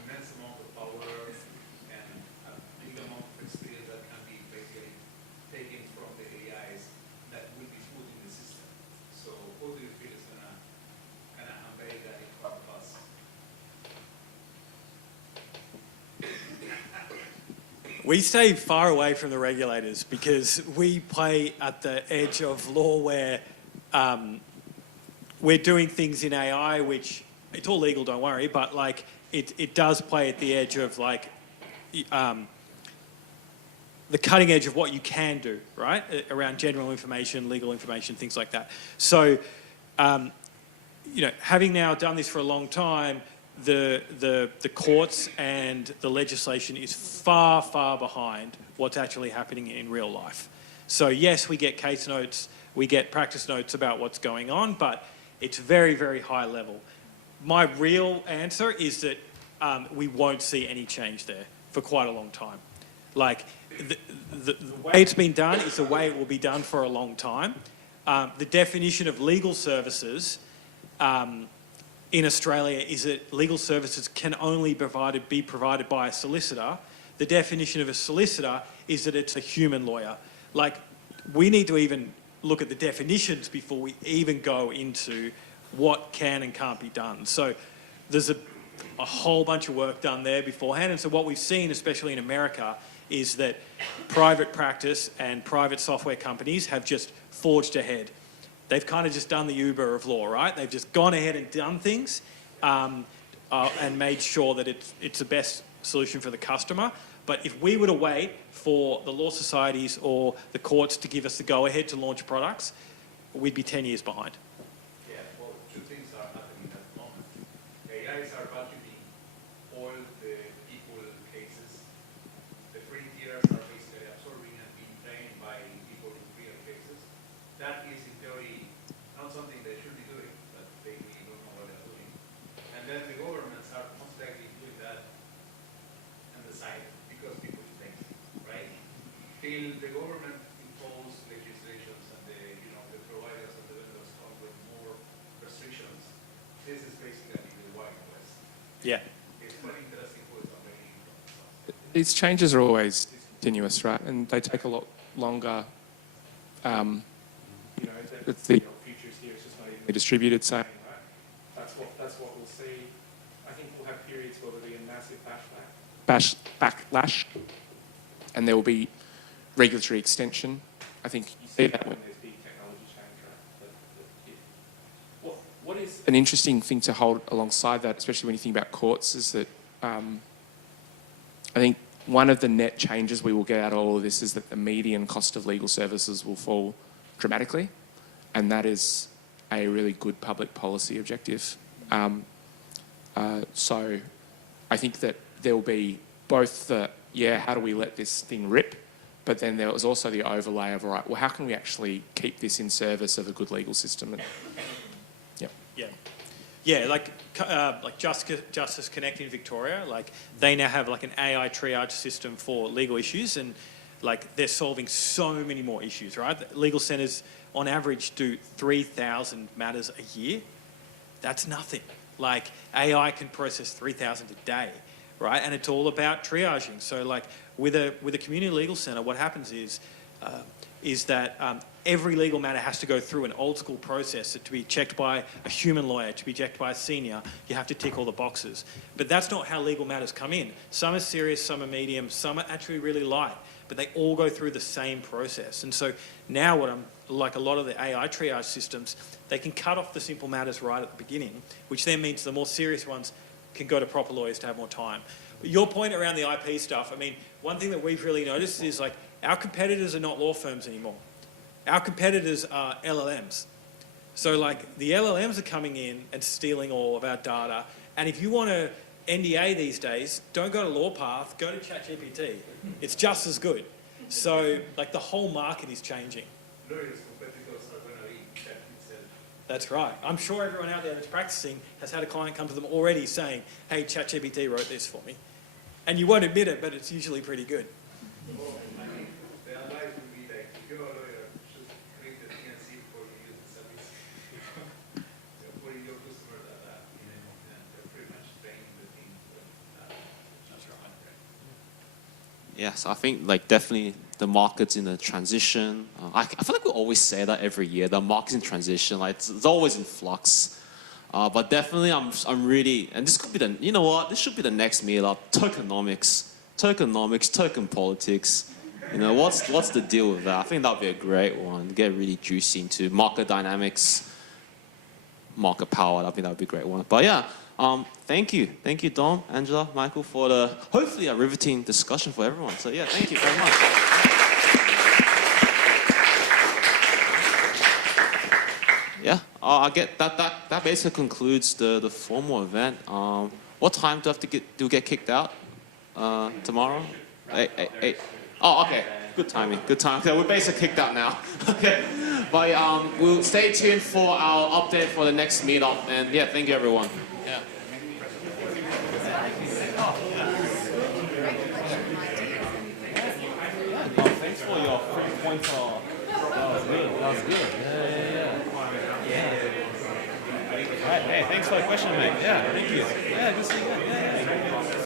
immense amount of power and a big amount of experience that can be basically taken from the AIs that will be put in the system. So how do you feel is going to kind of embed that in front of us? We stay far away from the regulators because we play at the edge of law where we're doing things in AI, which it's all legal, don't worry, but like it does play at the edge of like the cutting edge of what you can do, right? Around general information, legal information, things like that. So, having now done this for a long time, the courts and the legislation is far, far behind what's actually happening in real life. So yes, we get case notes, we get practice notes about what's going on, but it's very, very high level. My real answer is that we won't see any change there for quite a long time. Like the way it's been done is the way it will be done for a long time. The definition of legal services in Australia is that legal services can only be provided by a solicitor. The definition of a solicitor is that it's a human lawyer. Like, we need to even look at the definitions before we even go into what can and can't be done. So there's a whole bunch of work done there beforehand. And so what we've seen, especially in America, is that private practice and private software companies have just forged ahead. They've kind of just done the Uber of law, right? They've just gone ahead and done things and made sure that it's the best solution for the customer. But if we were to wait for the law societies or the courts to give us the go-ahead to launch products, we'd be 10 years behind. Yeah, well, two things are happening at the moment. AIs are vacuuming all the people cases. The the government impose legislations and the providers and the vendors come with more restrictions, this is basically the Wild West. Yeah. It's quite interesting for somebody. These changes are always continuous, right? And they take a lot longer. It's the futures here, it's just not evenly distributed, so right? That's what we'll see. I think we'll have periods where there'll be a massive backlash, and there will be regulatory extension. I think you see that when there's big technology change, right? What is an interesting thing to hold alongside that, especially when you think about courts, is that I think one of the net changes we will get out of all of this is that the median cost of legal services will fall dramatically, and that is a really good public policy objective. So I think that there will be both the, how do we let this thing rip, but then there was also the overlay of, all right, well, how can we actually keep this in service of a good legal system? And, Yeah, like Justice Connect in Victoria, like they now have like an AI triage system for legal issues, and like they're solving so many more issues, right? Legal centres on average do 3,000 matters a year. That's nothing. Like AI can process 3,000 a day, right? And it's all about triaging. So like with a community legal centre, what happens is that every legal matter has to go through an old school process to be checked by a human lawyer, to be checked by a senior. You have to tick all the boxes. But that's not how legal matters come in. Some are serious, some are medium, some are actually really light, but they all go through the same process. And so now like a lot of the AI triage systems, they can cut off the simple matters right at the beginning, which then means the more serious ones can go to proper lawyers to have more time. But your point around the IP stuff, I mean, one thing that we've really noticed is like our competitors are not law firms anymore. Our competitors are LLMs. So like the LLMs are coming in and stealing all of our data. And if you want to NDA these days, don't go to Lawpath, go to ChatGPT. It's just as good. So like the whole market is changing. Lawyers' competitors are going to eat that itself. That's right. I'm sure everyone out there that's practicing has had a client come to them already saying, hey, ChatGPT wrote this for me. And you won't admit it, but it's usually pretty good. The advice would be like, if you're a lawyer, just create the TNC before you use the service. So putting your customer data in and they're pretty much training the team. That's right. Yes, I think like definitely the market's in a transition. I feel like we always say that every year. The market's in transition. Like it's always in flux. But definitely, I'm really, and this could be this should be the next Meetup. Tokenomics, token politics. What's the deal with that? I think that'd be a great one. Get really juicy into market dynamics, market power. I think that would be a great one. But yeah, thank you, Dom, Angela, Michael, for the hopefully a riveting discussion for everyone. So yeah, thank you very much. Yeah, I get that basically concludes the formal event. What time do I have to get kicked out? Tomorrow? 8. Oh, okay. Good timing. Okay, we're basically kicked out now. Okay. But we'll stay tuned for our update for the next meetup. And yeah, thank you everyone. Yeah. Thanks for your free pointer. That was good. Yeah. All right, hey, thanks for the question, mate. Yeah, thank you. Yeah, good seeing you. Yeah.